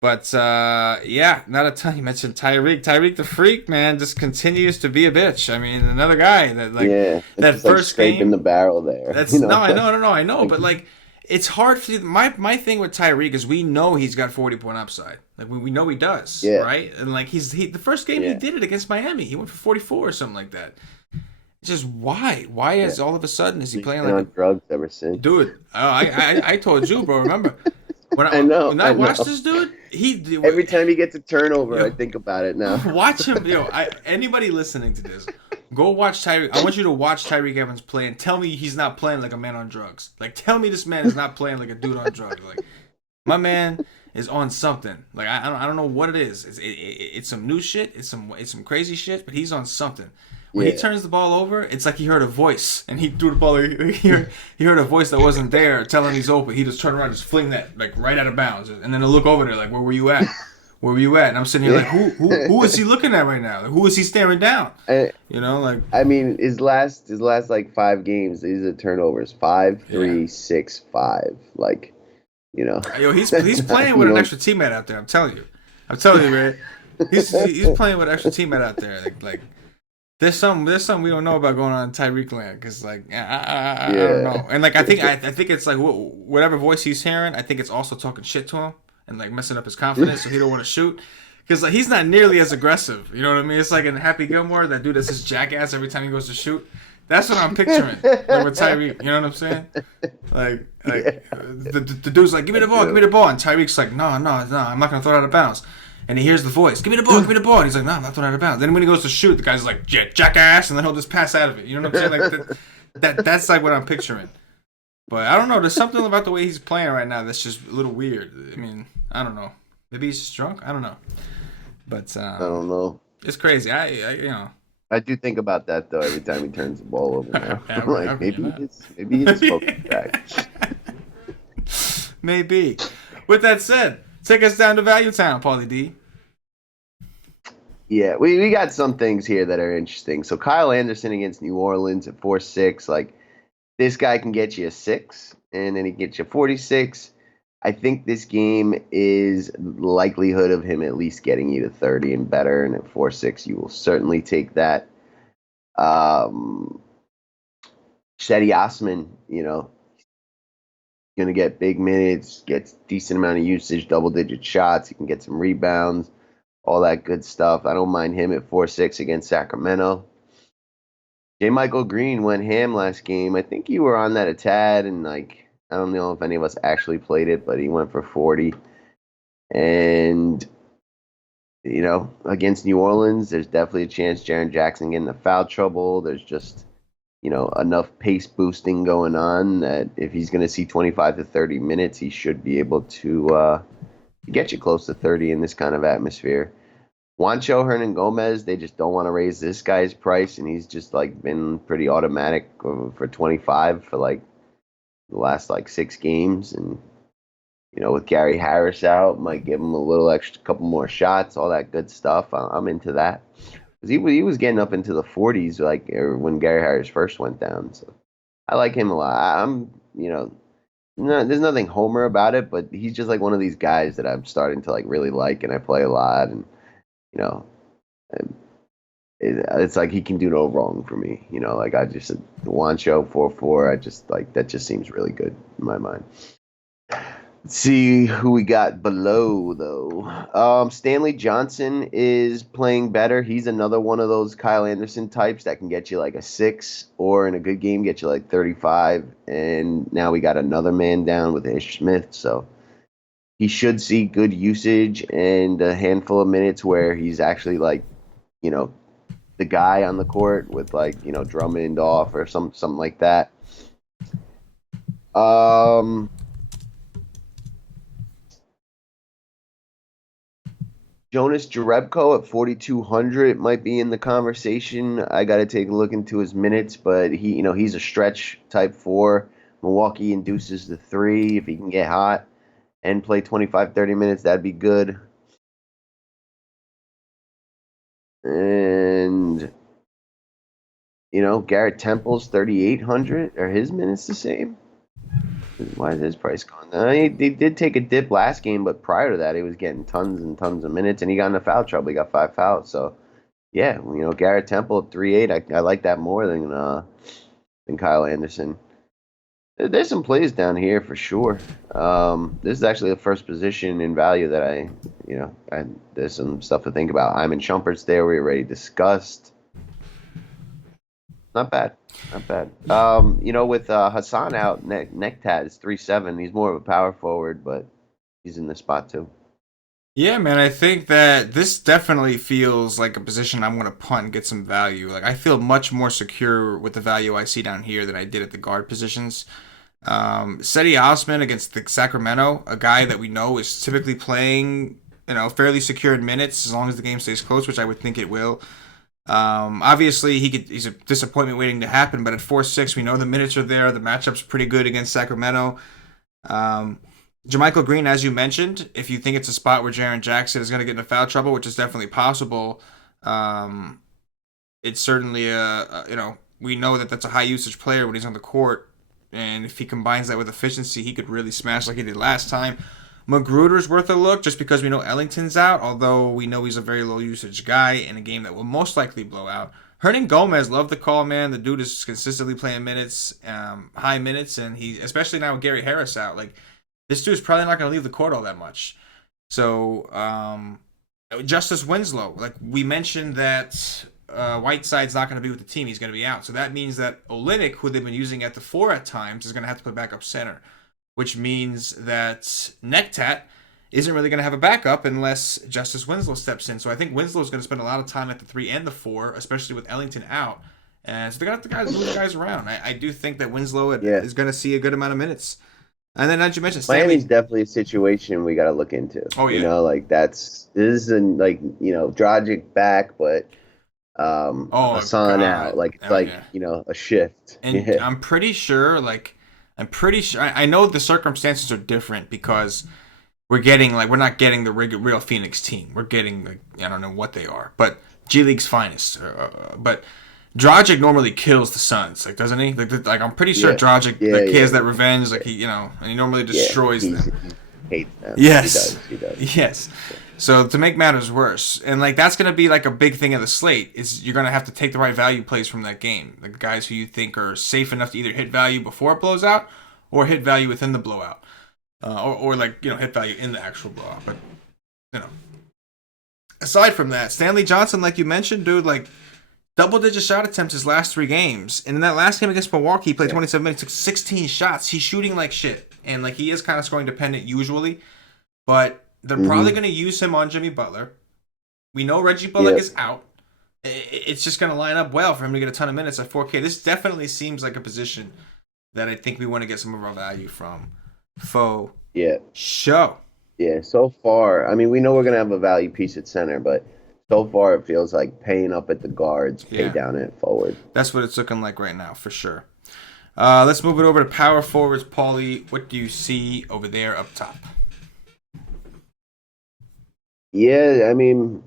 But not a ton. You mentioned Tyreek. Tyreek the Freak, man, just continues to be a bitch. I mean, another guy that that first game in the barrel there. That's I know, but like it's hard for my thing with Tyreek is we know he's got 40-point upside. Like we know he does, right? And like the first game he did it against Miami. He went for 44 or something like that. It's just why? Why is all of a sudden is he playing like on drugs ever since? Dude, I told you, bro. Remember? When I watched this dude, every time he gets a turnover, I think about it now. Watch him, anybody listening to this, Go watch Tyreek. I want you to watch Tyreek Evans play and tell me he's not playing like a man on drugs. Like, tell me this man is not playing like a dude on drugs. Like, my man is on something. Like, I don't know what it is. It's some new shit. It's some crazy shit. But he's on something. When he turns the ball over, it's like he heard a voice and he threw the ball. He heard a voice that wasn't there telling he's open. He just turned around, just fling that like right out of bounds, and then he'll look over there like, where were you at? Where were you at? And I'm sitting here like, who is he looking at right now? Like, who is he staring down? You know, like, I mean, his last like 5 games, these are turnovers: 5, 3, 6, 5. Like, you know, yo, he's playing with an extra teammate out there. I'm telling you, man. He's playing with an extra teammate out there. Like there's something we don't know about going on in Tyreek land, because like I don't know. And like I think it's like whatever voice he's hearing, I think it's also talking shit to him and like messing up his confidence, so he don't want to shoot. Because like he's not nearly as aggressive, you know what I mean? It's like in Happy Gilmore, that dude that's his jackass every time he goes to shoot. That's what I'm picturing, like with Tyreek. You know what I'm saying? Like the dude's like, give me the ball, and Tyreek's like, no, I'm not gonna throw it out of bounds. And he hears the voice, give me the ball, and he's like, no, I'm not throwing it out of bounds. Then when he goes to shoot, the guy's like, jackass, and then he'll just pass out of it. You know what I'm saying? Like that's like what I'm picturing. But I don't know. There's something about the way he's playing right now that's just a little weird. I mean, I don't know. Maybe he's just drunk. I don't know. But I don't know. It's crazy. I you know. I do think about that though every time he turns the ball over. Now. I'm like, maybe he's smoking back. Maybe. With that said, take us down to Value Town, Paulie D. Yeah, we got some things here that are interesting. So Kyle Anderson against New Orleans at 4-6. Like, this guy can get you a 6, and then he gets you 46. I think this game is likelihood of him at least getting you to 30 and better. And at 4-6, you will certainly take that. Shetty Osman, you know, going to get big minutes, gets decent amount of usage, double-digit shots. He can get some rebounds, all that good stuff. I don't mind him at 4-6 against Sacramento. J. Michael Green went ham last game. I think you were on that a tad, and like, I don't know if any of us actually played it, but he went for 40. And, you know, against New Orleans, there's definitely a chance Jaren Jackson getting into foul trouble. There's just, you know, enough pace boosting going on that if he's going to see 25 to 30 minutes, he should be able to get you close to 30 in this kind of atmosphere. Juancho Hernan-Gomez, they just don't want to raise this guy's price, and he's just like been pretty automatic for 25 for like the last like 6 games. And, you know, with Gary Harris out, might give him a little extra, couple more shots, all that good stuff. I'm into that, because he was getting up into the 40s like when Gary Harris first went down. So I like him a lot. I'm, you know, there's nothing homer about it, but he's just like one of these guys that I'm starting to like really like, and I play a lot, and, you know, it's like he can do no wrong for me. You know, like I just, Juancho 4-4, I just like, that just seems really good in my mind. Let's see who we got below, though. Stanley Johnson is playing better. He's another one of those Kyle Anderson types that can get you like a 6, or in a good game get you like 35. And now we got another man down with Ish Smith, so he should see good usage and a handful of minutes where he's actually like, you know, the guy on the court with like, you know, Drummond off or something like that. Jonas Jerebko at 4,200 might be in the conversation. I got to take a look into his minutes, but he, you know, he's a stretch type 4. Milwaukee induces the 3 if he can get hot and play 25, 30 minutes. That'd be good. And, you know, Garrett Temple's 3,800. Are his minutes the same? Why is his price gone? He did take a dip last game, but prior to that, he was getting tons and tons of minutes, and he got into foul trouble. He got 5 fouls. So, yeah, you know, Garrett Temple at 3.8. I like that more than Kyle Anderson. There's some plays down here for sure. This is actually the first position in value that there's some stuff to think about. Hyman Shumpert's there. We already discussed. Not bad. You know, with Hassan out, Nectat is 3.7. He's more of a power forward, but he's in the spot too. Yeah, man, I think that this definitely feels like a position I'm going to punt and get some value. Like, I feel much more secure with the value I see down here than I did at the guard positions. Cedi Osman against the Sacramento, a guy that we know is typically playing, fairly secure in minutes as long as the game stays close, which I would think it will. Obviously, he's a disappointment waiting to happen, but at 4-6, we know the minutes are there. The matchup's pretty good against Sacramento. Um, Jermichael Green, as you mentioned, if you think it's a spot where Jaren Jackson is going to get into foul trouble, which is definitely possible, um, it's certainly we know that that's a high usage player when he's on the court, and if he combines that with efficiency, he could really smash like he did last time. Magruder's worth a look just because we know Ellington's out, although we know he's a very low usage guy in a game that will most likely blow out. Hernan Gomez, love the call, man. The dude is consistently playing minutes, high minutes, and he, especially now with Gary Harris out, like this dude's probably not going to leave the court all that much. So, Justice Winslow, like we mentioned that Whiteside's not going to be with the team; he's going to be out. So that means that Olynyk, who they've been using at the four at times, is going to have to play backup center, which means that Nectat isn't really going to have a backup unless Justice Winslow steps in. So I think Winslow is going to spend a lot of time at the three and the four, especially with Ellington out. And so they're going to have to move the guys around. I do think that Winslow is going to see a good amount of minutes. And then, as you mentioned, Miami's Stanley. definitely a situation we got to look into. Oh, You yeah. know, like this isn't like Dragic back, but Oh, Hassan out. God. Like it's Oh, like yeah. a shift. And Yeah, I'm pretty sure, I know the circumstances are different because we're not getting the real Phoenix team. We're getting, like, I don't know what they are, but G League's finest. But Dragic normally kills the Suns, like, doesn't he? Like I'm pretty sure yeah, Dragic, yeah, like, he yeah, has that revenge, like and he normally yeah. destroys them. He hates them. He Yes, does. He does. yes. So to make matters worse, and like that's gonna be like a big thing of the slate is you're gonna have to take the right value plays from that game, like the guys who you think are safe enough to either hit value before it blows out, or hit value within the blowout, or like hit value in the actual blowout. But you know, aside from that, Stanley Johnson, like you mentioned, dude, like double-digit shot attempts his last three games, and in that last game against Milwaukee, he played Yeah. 27 minutes, took 16 shots. He's shooting like shit, and like he is kind of scoring dependent usually, but they're probably Mm-hmm. going to use him on Jimmy Butler. We know Reggie Bullock Yeah. is out. It's just going to line up well for him to get a ton of minutes at 4K. This definitely seems like a position that I think we want to get some of our value from. Faux Yeah. show. Yeah. So far, I mean, we know we're gonna have a value piece at center, but so far it feels like paying up at the guards, pay Yeah, down at forward. that's what it's looking like right now for sure. Let's move it over to power forwards. Paulie, what do you see over there up top? Yeah, I mean,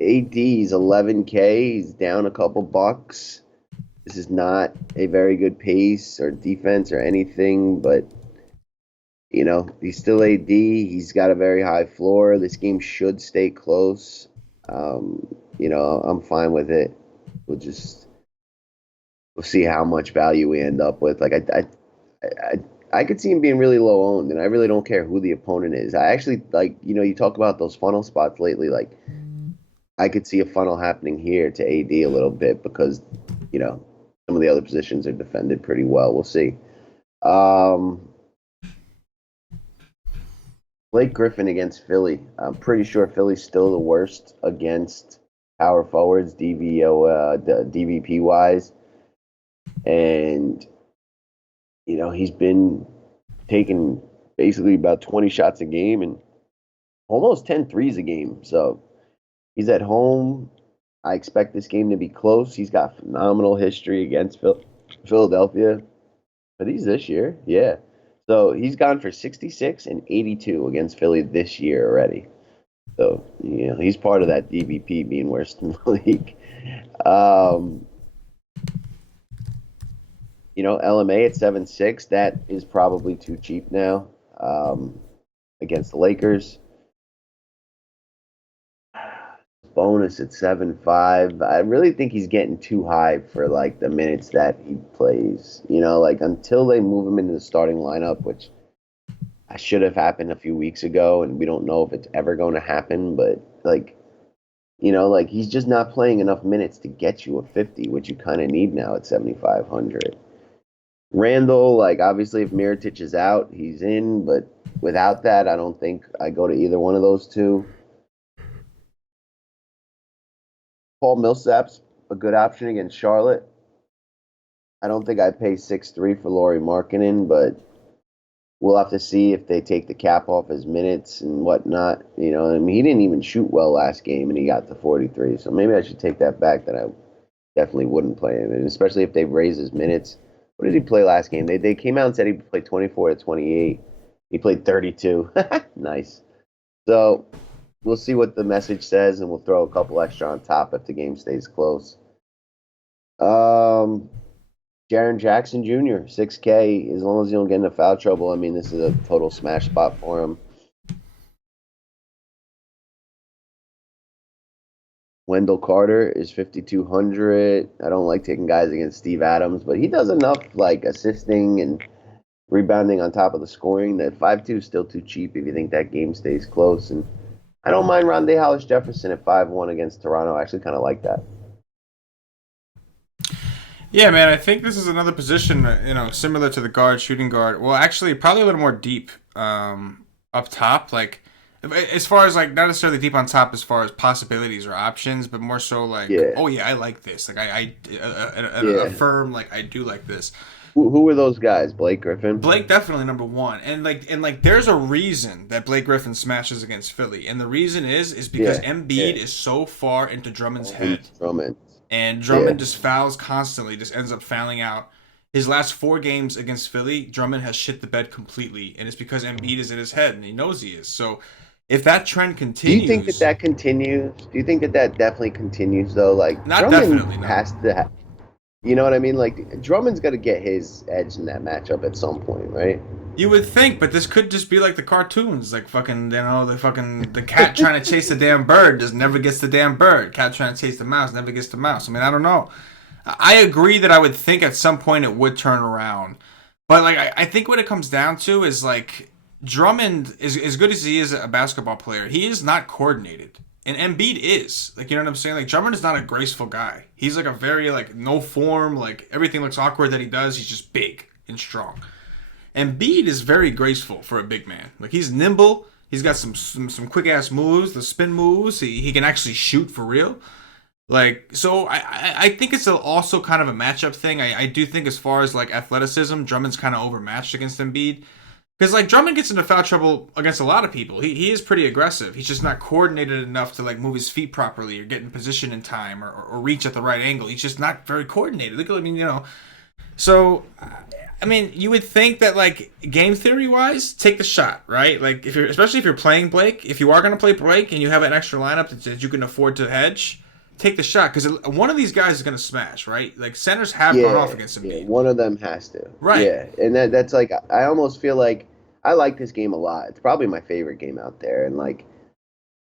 AD's 11K. He's down a couple bucks. This is not a very good pace or defense or anything, but he's still AD. He's got a very high floor. This game should stay close. I'm fine with it. We'll just we'll see how much value we end up with. Like I could see him being really low owned, and I really don't care who the opponent is. I actually like you talk about those funnel spots lately. Like I could see a funnel happening here to AD a little bit because some of the other positions are defended pretty well. We'll see. Um, Blake Griffin against Philly. I'm pretty sure Philly's still the worst against power forwards, DVP wise, and he's been taking basically about 20 shots a game and almost 10 threes a game. So he's at home. I expect this game to be close. He's got phenomenal history against Philadelphia. Are these this year? Yeah. So he's gone for 66 and 82 against Philly this year already. So, he's part of that DVP being worst in the league. Um, LMA at 7-6, that is probably too cheap now against the Lakers. Bonus at 7.5. I really think he's getting too high for like the minutes that he plays. Like until they move him into the starting lineup, which I should have happened a few weeks ago, and we don't know if it's ever going to happen. But like he's just not playing enough minutes to get you a 50, which you kind of need now at 7,500. Randall, like obviously if Mirotic is out, he's in, but without that, I don't think I go to either one of those two. Paul Millsap's a good option against Charlotte. I don't think I pay 6-3 for Lauri Markkanen, but we'll have to see if they take the cap off his minutes and whatnot. You know, I mean, he didn't even shoot well last game, and he got to 43. So maybe I should take that back. That I definitely wouldn't play him, and especially if they raise his minutes. What did he play last game? They came out and said he played 24 to 28. He played 32. Nice. So we'll see what the message says, and we'll throw a couple extra on top if the game stays close. Jaren Jackson Jr., 6K, as long as you don't get into foul trouble. I mean, this is a total smash spot for him. Wendell Carter is 5,200. I don't like taking guys against Steve Adams, but he does enough like assisting and rebounding on top of the scoring that 5-2 is still too cheap if you think that game stays close. And I don't mind Rondae Hollis-Jefferson at 5-1 against Toronto. I actually kind of like that. Yeah, man, I think this is another position, similar to the guard, shooting guard. Well, actually, probably a little more deep up top. Like, as far as, like, not necessarily deep on top as far as possibilities or options, but more so like, oh, yeah, I like this. Like, a firm, like, I do like this. Who were those guys? Blake Griffin? Blake definitely number one. And there's a reason that Blake Griffin smashes against Philly. And the reason is because Embiid is so far into Drummond's head. And Drummond just fouls constantly, just ends up fouling out. His last 4 games against Philly, Drummond has shit the bed completely. And it's because Embiid is in his head, and he knows he is. So if that trend continues... Do you think that continues? Do you think that definitely continues, though? Like, not Drummond definitely, no. has to... You know what I mean? Like, Drummond's got to get his edge in that matchup at some point, right? You would think, but this could just be like the cartoons, like the cat trying to chase the damn bird just never gets the damn bird. Cat trying to chase the mouse never gets the mouse. I mean, I don't know. I agree that I would think at some point it would turn around, but like I think what it comes down to is like Drummond is as good as he is a basketball player. He is not coordinated. And Embiid is. Like, you know what I'm saying? Like, Drummond is not a graceful guy. He's like a very, like, no form. Like, everything looks awkward that he does. He's just big and strong. Embiid is very graceful for a big man. Like, he's nimble. He's got some quick-ass moves, the spin moves. He can actually shoot for real. Like, so I think it's also kind of a matchup thing. I do think as far as, like, athleticism, Drummond's kind of overmatched against Embiid. Because, like, Drummond gets into foul trouble against a lot of people. He is pretty aggressive. He's just not coordinated enough to, like, move his feet properly or get in position in time or reach at the right angle. He's just not very coordinated. Look at, I mean, So, I mean, you would think that, like, game theory-wise, take the shot, right? Like, especially if you're playing Blake, if you are going to play Blake and you have an extra lineup that you can afford to hedge, take the shot. Because one of these guys is going to smash, right? Like, centers have gone off against him. Yeah, one of them has to. Right. Yeah, and that's like, I almost feel like I like this game a lot. It's probably my favorite game out there. And, like,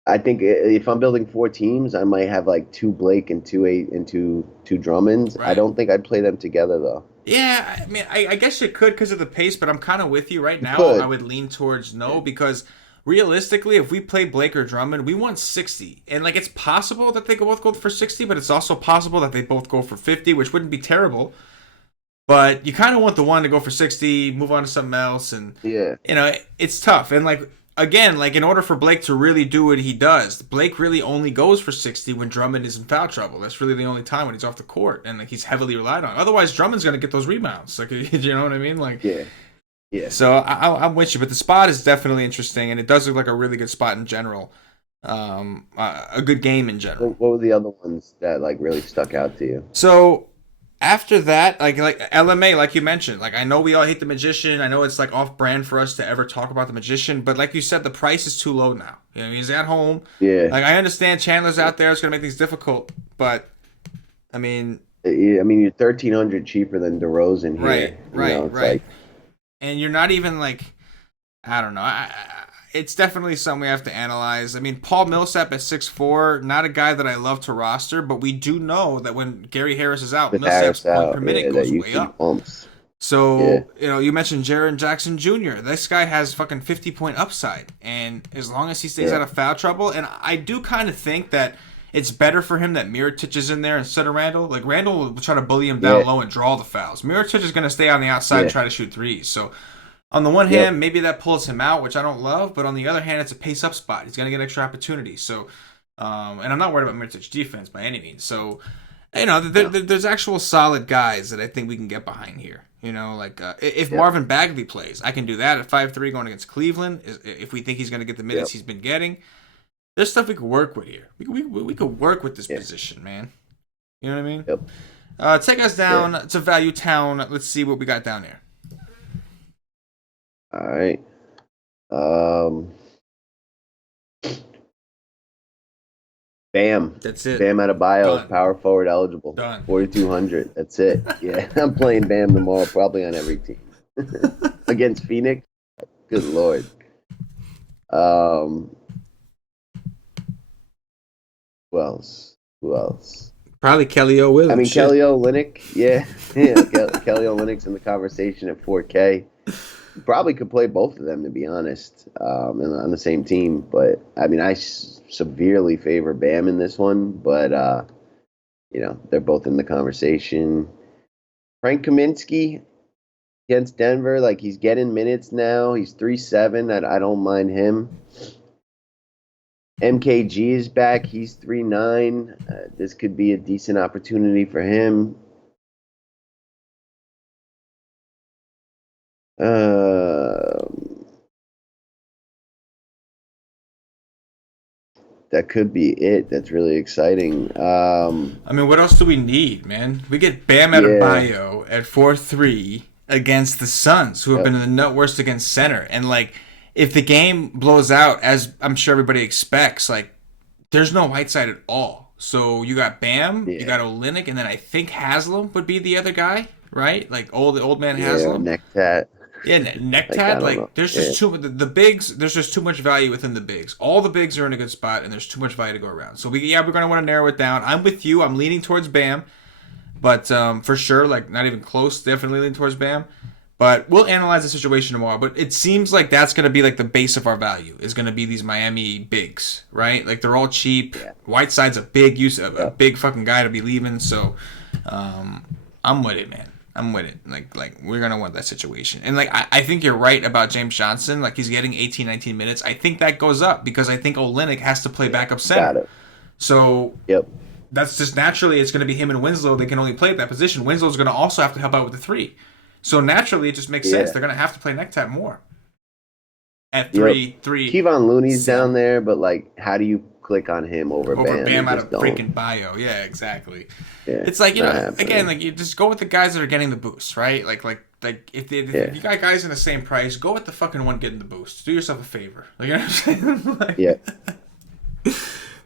I think if I'm building 4 teams, I might have, like, 2 Blake and 2 Drummonds. Right. I don't think I'd play them together, though. Yeah, I mean, I guess you could because of the pace, but I'm kind of with you right now. I would lean towards no because realistically, if we play Blake or Drummond, we want 60. And, like, it's possible that they both go for 60, but it's also possible that they both go for 50, which wouldn't be terrible. But you kind of want the one to go for 60, move on to something else, and, it's tough. And, like, again, like, in order for Blake to really do what he does, Blake really only goes for 60 when Drummond is in foul trouble. That's really the only time when he's off the court, and, like, he's heavily relied on. Otherwise, Drummond's going to get those rebounds. Like, you know what I mean? Like, yeah. So I'm with you, but the spot is definitely interesting, and it does look like a really good spot in general. A good game in general. What were the other ones that, like, really stuck out to you? So after that, like LMA, like you mentioned, like I know we all hate the Magician. I know it's like off brand for us to ever talk about the Magician, but like you said, the price is too low now. You know, he's at home. Yeah. Like I understand Chandler's out there. It's gonna make things difficult, but I mean, you're 1,300 cheaper than DeRozan here. Right. Like, and you're not even like, I don't know. It's definitely something we have to analyze. I mean, Paul Millsap at 6'4", not a guy that I love to roster, but we do know that when Gary Harris is out, Millsap's point per minute goes way up. Pumps. So, you mentioned Jaren Jackson Jr. This guy has fucking 50-point upside, and as long as he stays out of foul trouble, and I do kind of think that it's better for him that Mirotic is in there instead of Randall. Like Randall will try to bully him down Yeah. low and draw the fouls. Mirotic is going to stay on the outside and Yeah. try to shoot threes. So on the one Yep. hand, maybe that pulls him out, which I don't love. But on the other hand, it's a pace up spot. He's going to get extra opportunities. So, and I'm not worried about Mirotic's defense by any means. So, No. there's actual solid guys that I think we can get behind here. Like if Yep. Marvin Bagley plays, I can do that at 5'3" going against Cleveland. If we think he's going to get the minutes Yep. he's been getting, there's stuff we could work with here. We could work with this Yeah. position, man. You know what I mean? Yep. Take us down to Value Town. Let's see what we got down there. All right. Bam. That's it. Bam Adebayo is Done. power forward eligible. Done. 4,200. That's it. Yeah, I'm playing Bam tomorrow, probably on every team. Against Phoenix? Good Lord. Who else? Probably Kelly Olynyk. I mean, Kelly Olynyk. Yeah. Kelly Olynyk's in the conversation at 4K. Probably could play both of them, to be honest, on the same team. But, I mean, I severely favor Bam in this one. But, they're both in the conversation. Frank Kaminsky against Denver, like, he's getting minutes now. He's 3.7. I don't mind him. MKG is back. He's 3.9. This could be a decent opportunity for him. That could be it. That's really exciting. I mean, what else do we need, man? We get Bam Adebayo at 4-3 against the Suns, who have been the worst against center. And, like, if the game blows out, as I'm sure everybody expects, like, there's no Whiteside at all. So you got Bam, you got Olynyk, and then I think Haslam would be the other guy, right? Like, old man Haslam. Nectat. Yeah, Nectat, like there's just the bigs. There's just too much value within the bigs. All the bigs are in a good spot, and there's too much value to go around. So we're gonna want to narrow it down. I'm with you. I'm leaning towards Bam, but for sure, like not even close. Definitely leaning towards Bam, but we'll analyze the situation tomorrow. But it seems like that's gonna be like the base of our value is gonna be these Miami bigs, right? Like they're all cheap. Yeah. Whiteside's a big a big fucking guy to be leaving. So I'm with it, man. I'm with it. Like we're gonna want that situation. And like I think you're right about James Johnson. Like he's getting 18, 19 minutes. I think that goes up because I think Olynyk has to play backup center. Got it. So that's just naturally it's gonna be him and Winslow. They can only play at that position. Winslow's gonna also have to help out with the three. So naturally it just makes sense. They're gonna have to play Nectat more. At 3. Kevon Looney's down there, but like how do you click on him over Bam out of freaking bio? Yeah, exactly. Yeah, it's like again, like you just go with the guys that are getting the boost, right? Like if you got guys in the same price, go with the fucking one getting the boost. Do yourself a favor. Like, you know what I'm saying?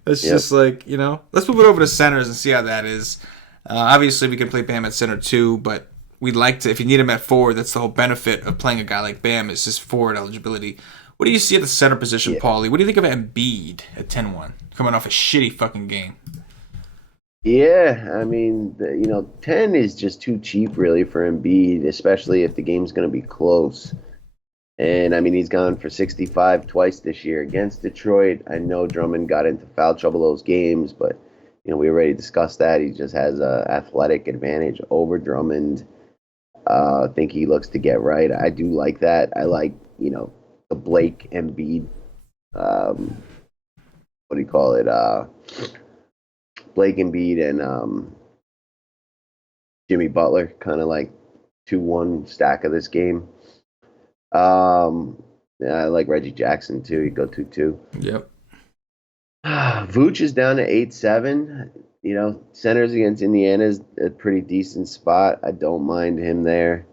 It's just like let's move it over to centers and see how that is. Obviously, we can play Bam at center too, but we'd like to. If you need him at forward, that's the whole benefit of playing a guy like Bam is his forward eligibility. What do you see at the center position, Paulie? What do you think of Embiid at 10-1, coming off a shitty fucking game? Yeah, I mean, 10 is just too cheap, really, for Embiid, especially if the game's going to be close. And, I mean, he's gone for 65 twice this year against Detroit. I know Drummond got into foul trouble those games, but, we already discussed that. He just has an athletic advantage over Drummond. I think he looks to get right. I do like that. I like, the Blake Embiid, what do you call it? Blake Embiid and Jimmy Butler, kind of like 2-1 stack of this game. I like Reggie Jackson too. He'd go 2-2. Yep. Vooch is down to 8-7. Centers against Indiana is a pretty decent spot. I don't mind him there.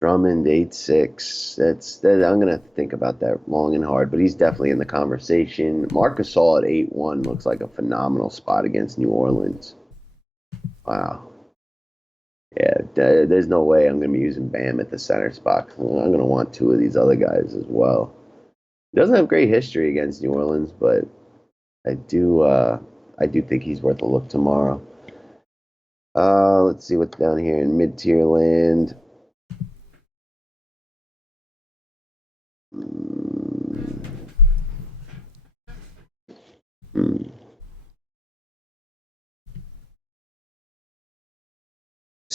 Drummond 8-6. I'm gonna think about that long and hard, but he's definitely in the conversation. Marc Gasol at 8-1 looks like a phenomenal spot against New Orleans. Wow. Yeah, there's no way I'm gonna be using Bam at the center spot. I'm gonna want two of these other guys as well. He doesn't have great history against New Orleans, but I do think he's worth a look tomorrow. Let's see what's down here in mid-tier land.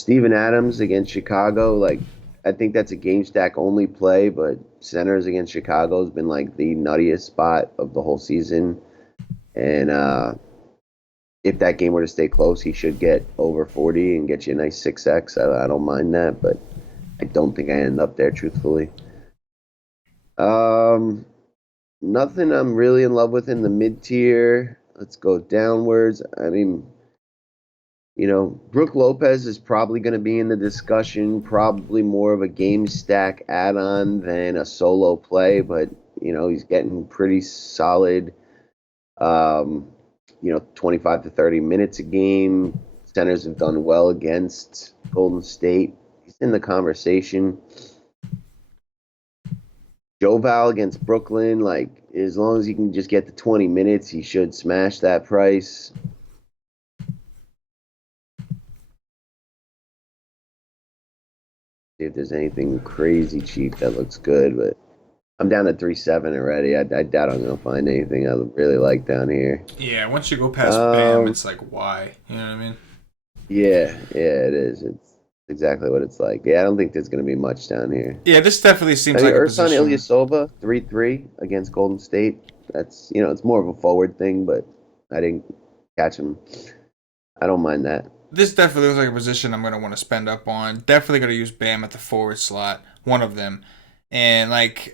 Steven Adams against Chicago, like I think that's a game stack only play, but centers against Chicago has been like the nuttiest spot of the whole season. And if that game were to stay close, he should get over 40 and get you a nice 6x. I don't mind that, but I don't think I end up there, truthfully. Nothing I'm really in love with in the mid tier. Let's go downwards. I mean, Brook Lopez is probably going to be in the discussion, probably more of a game stack add-on than a solo play, but, he's getting pretty solid, 25 to 30 minutes a game. Centers have done well against Golden State. He's in the conversation. Joval against Brooklyn, like, as long as he can just get to 20 minutes, he should smash that price. See if there's anything crazy cheap that looks good, but I'm down to 3.7 already. I doubt I'm gonna find anything I really like down here. Yeah, once you go past Bam, it's like, why? You know what I mean? Yeah, it is. It's exactly what it's like. Yeah, I don't think there's gonna be much down here. Yeah, this definitely seems like a Ersan position. Ilyasova, 3-3 against Golden State. That's it's more of a forward thing, but I didn't catch him. I don't mind that. This definitely looks like a position I'm going to want to spend up on. Definitely going to use Bam at the forward slot, one of them. And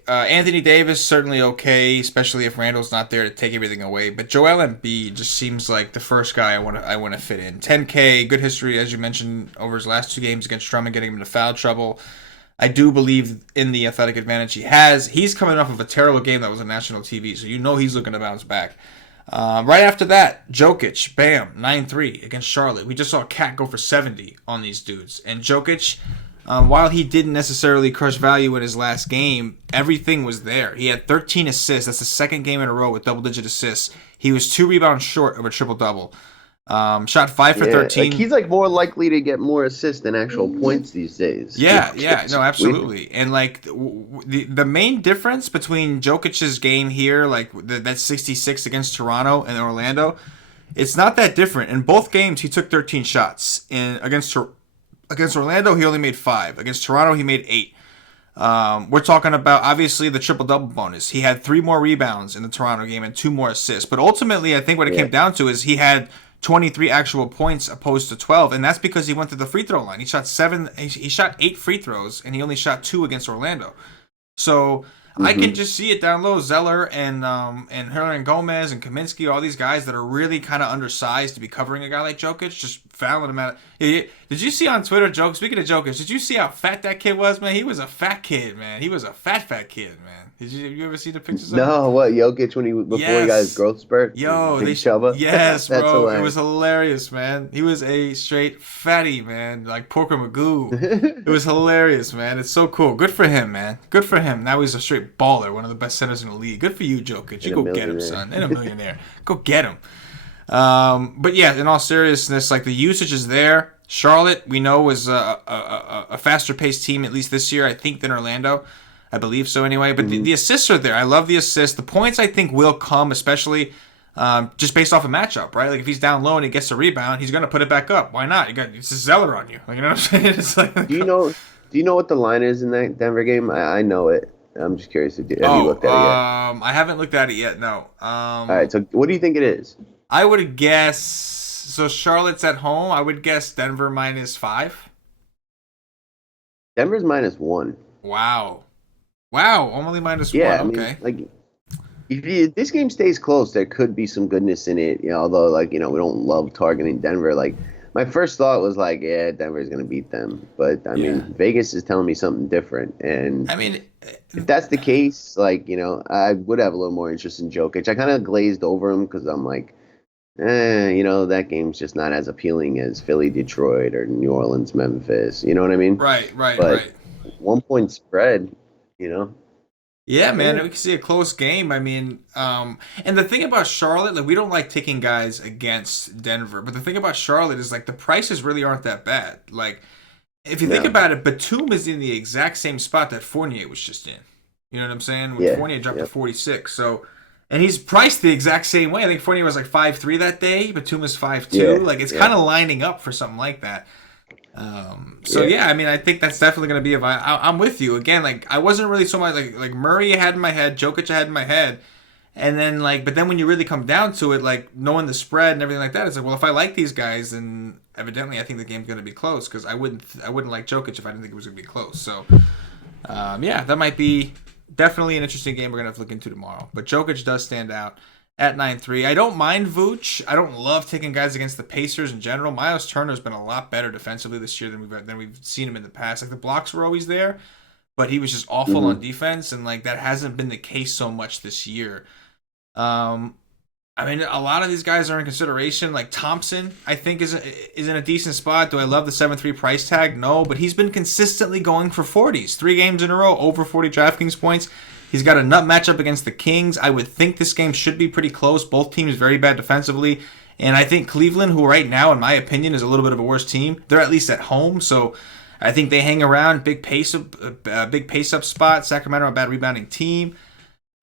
Anthony Davis, certainly okay, especially if Randall's not there to take everything away. But Joel Embiid just seems like the first guy I want to fit in. 10K, good history, as you mentioned, over his last 2 games against Drummond, getting him into foul trouble. I do believe in the athletic advantage he has. He's coming off of a terrible game that was on national TV, so he's looking to bounce back. Right after that, Jokic, bam, 9-3 against Charlotte. We just saw Cat go for 70 on these dudes. And Jokic, while he didn't necessarily crush value in his last game, everything was there. He had 13 assists. That's the second game in a row with double-digit assists. He was 2 rebounds short of a triple-double. Shot 5 for 13. He's more likely to get more assists than actual points these days. Yeah, no, absolutely. And the main difference between Jokic's game here, that 66 against Toronto and Orlando, it's not that different. In both games, he took 13 shots. Against Orlando, he only made 5. Against Toronto, he made 8. We're talking about, obviously, the triple-double bonus. He had 3 more rebounds in the Toronto game and 2 more assists. But ultimately, I think what it came down to is he had 23 actual points opposed to 12, and that's because he went to the free throw line. He shot 8 free throws, and he only shot 2 against Orlando. So I can just see it down low. Zeller and Hernan Gomez and Kaminsky, all these guys that are really kind of undersized to be covering a guy like Jokic, just fouling him out. Did you see on Twitter, speaking of Jokic, did you see how fat that kid was, man? He was a fat kid, man. He was a fat kid, man. Have you ever seen the pictures of him? No, what, Jokic before he got his growth spurt? Yo, yes, bro. It was hilarious, man. He was a straight fatty, man, like Porker Magoo. It was hilarious, man. It's so cool. Good for him, man. Good for him. Now he's a straight baller, one of the best centers in the league. Good for you, Jokic. You go get him, son. And a millionaire. Go get him. But yeah, in all seriousness, the usage is there. Charlotte, we know, is a faster-paced team, at least this year, I think, than Orlando. I believe so anyway. But the assists are there. I love the assists. The points, I think, will come, especially just based off a matchup, right? If he's down low and he gets a rebound, he's going to put it back up. Why not? It's a Zeller on you. You know what I'm saying? It's Do you know what the line is in that Denver game? I know it. I'm just curious. Have you looked at it yet? I haven't looked at it yet, no. All right, so what do you think it is? I would guess, so Charlotte's at home. I would guess Denver -5. Denver's -1. Wow, only -1. Yeah, okay. If this game stays close, there could be some goodness in it. Although we don't love targeting Denver. My first thought was Denver's gonna beat them, but I mean Vegas is telling me something different, and if that's the case, I would have a little more interest in Jokic. I kind of glazed over him because I'm that game's just not as appealing as Philly, Detroit, or New Orleans, Memphis. You know what I mean? Right. But 1 point spread, Yeah, man, we can see a close game. I mean, and the thing about Charlotte, we don't like taking guys against Denver, but the thing about Charlotte is the prices really aren't that bad. If you think about it, Batum is in the exact same spot that Fournier was just in. You know what I'm saying? When Fournier dropped to 46, so. And he's priced the exact same way. I think Fournier was 5'3" that day. Batum was 5'2". It's kind of lining up for something like that. Yeah, I mean, I think that's definitely going to be I'm with you again. Like, I wasn't really so much like Murray I had in my head, Jokic I had in my head, and then but then when you really come down to it, like knowing the spread and everything like that, it's like, well, if I like these guys, then evidently I think the game's going to be close because I wouldn't like Jokic if I didn't think it was going to be close. So, yeah, that might be definitely an interesting game we're going to have to look into tomorrow. But Jokic does stand out at 9-3. I don't mind Vooch. I don't love taking guys against the Pacers in general. Miles Turner's been a lot better defensively this year than we've seen him in the past. Like the blocks were always there, but he was just awful on defense, and like that hasn't been the case so much this year. I mean, a lot of these guys are in consideration. Like Thompson, I think is in a decent spot. Do I love the 7-3 price tag? No, but he's been consistently going for 40s, 3 games in a row, over 40 DraftKings points. He's got a nut matchup against the Kings. I would think this game should be pretty close. Both teams very bad defensively. And I think Cleveland, who right now, in my opinion, is a little bit of a worse team, they're at least at home. So I think they hang around. Big pace up spot. Sacramento, a bad rebounding team.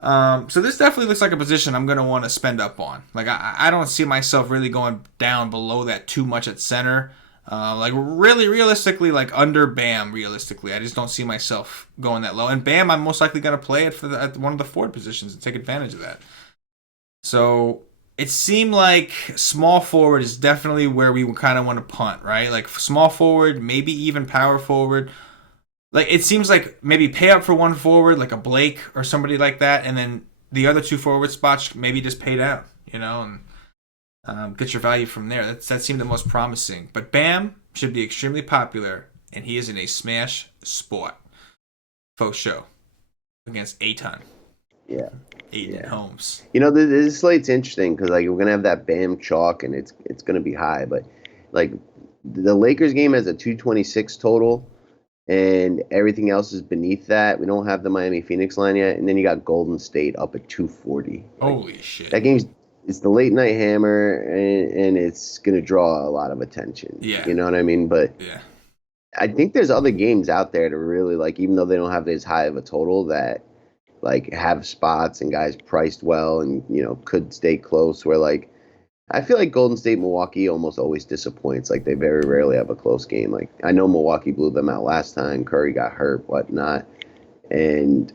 So this definitely looks like a position I'm going to want to spend up on. Like, I don't see myself really going down below that too much at center. Like really realistically, like under Bam realistically, I just don't see myself going that low. And Bam, I'm most likely going to play it at one of the forward positions and take advantage of that. So it seemed like small forward is definitely where we kind of want to punt, right? Like small forward, maybe even power forward. Like it seems like maybe pay up for one forward, like a Blake or somebody like that, and then the other 2 forward spots maybe just pay down, and get your value from there. That seemed the most promising. But Bam should be extremely popular, and he is in a smash spot. Faux show against Aton. Yeah. Aton Holmes. This slate's interesting because like we're gonna have that Bam chalk, and it's gonna be high, but like the Lakers game has a 226 total. And everything else is beneath that. We don't have the Miami Phoenix line yet. And then you got Golden State up at 240. Holy shit. That it's the late night hammer, and it's going to draw a lot of attention. Yeah. You know what I mean? But yeah, I think there's other games out there to really, like, even though they don't have as high of a total, that, like, have spots and guys priced well and, could stay close where, like, I feel like Golden State, Milwaukee almost always disappoints. Like, they very rarely have a close game. Like, I know Milwaukee blew them out last time. Curry got hurt, whatnot. And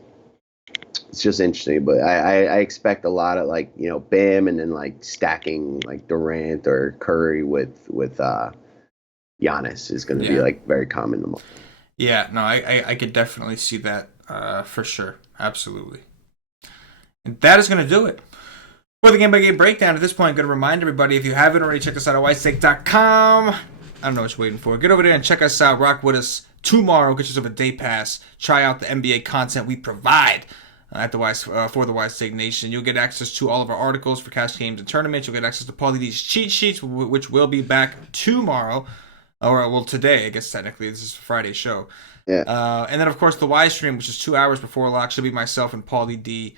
it's just interesting. But I expect a lot of, like, Bam and then, like, stacking, like, Durant or Curry with Giannis is going to be, like, very common. Yeah, no, I could definitely see that for sure. Absolutely. And that is going to do it for the game-by-game breakdown. At this point, I'm going to remind everybody, if you haven't already, check us out at whitestake.com. I don't know what you're waiting for. Get over there and check us out. Rock with us tomorrow. Get yourself a day pass. Try out the NBA content we provide at the for the White Stake Nation. You'll get access to all of our articles for cash games and tournaments. You'll get access to Paulie D's cheat sheets, which will be back tomorrow. Or, well, today, I guess, technically. This is Friday's show. Yeah. And then, of course, the Y stream, which is 2 hours before lock, should be myself and Paulie D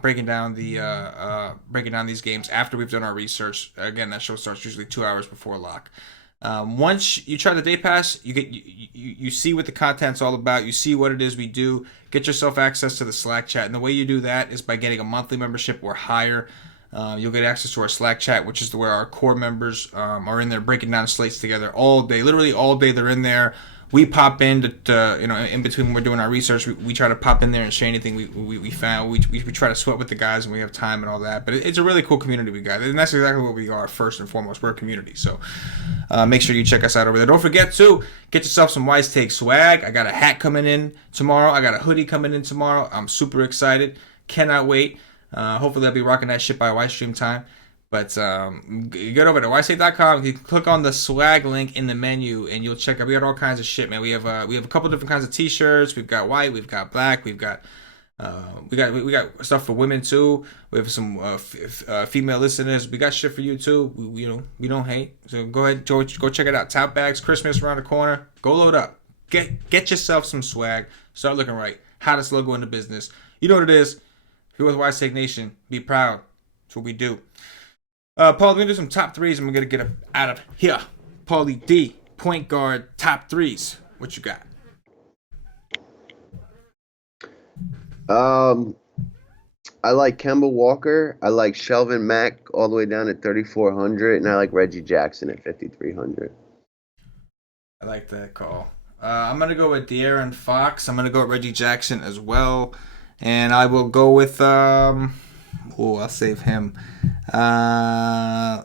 breaking down these games after we've done our research. Again, that show starts usually 2 hours before lock. Once you try the day pass, you see what the content's all about. You see what it is we do. Get yourself access to the Slack chat, and the way you do that is by getting a monthly membership or higher. You'll get access to our Slack chat, which is where our core members are in there breaking down slates together all day. Literally all day they're in there. We pop in to in between when we're doing our research. We try to pop in there and share anything we found. We try to sweat with the guys when we have time and all that. But it's a really cool community we got, and that's exactly what we are first and foremost. We're a community, so make sure you check us out over there. Don't forget to get yourself some Wise Take swag. I got a hat coming in tomorrow. I got a hoodie coming in tomorrow. I'm super excited. Cannot wait. Hopefully I'll be rocking that shit by White Stream time. But get over to whitestake.com. You can click on the swag link in the menu, and you'll check out. We got all kinds of shit, man. We have a couple different kinds of T-shirts. We've got white. We've got black. We've got we got stuff for women too. We have some female listeners. We got shit for you too. We don't hate. So go ahead, George. Go check it out. Top bags. Christmas around the corner. Go load up. Get yourself some swag. Start looking right. Hottest logo in the business. You know what it is. If you're with Wise Take Nation, be proud. That's what we do. Paul, we're going to do some top threes, and we're going to get out of here. Paulie D, point guard, top threes. What you got? I like Kemba Walker. I like Shelvin Mack all the way down at 3,400, and I like Reggie Jackson at 5,300. I like that call. I'm gonna go with De'Aaron Fox. I'm gonna go with Reggie Jackson as well, and I will go with I'll save him. Yeah,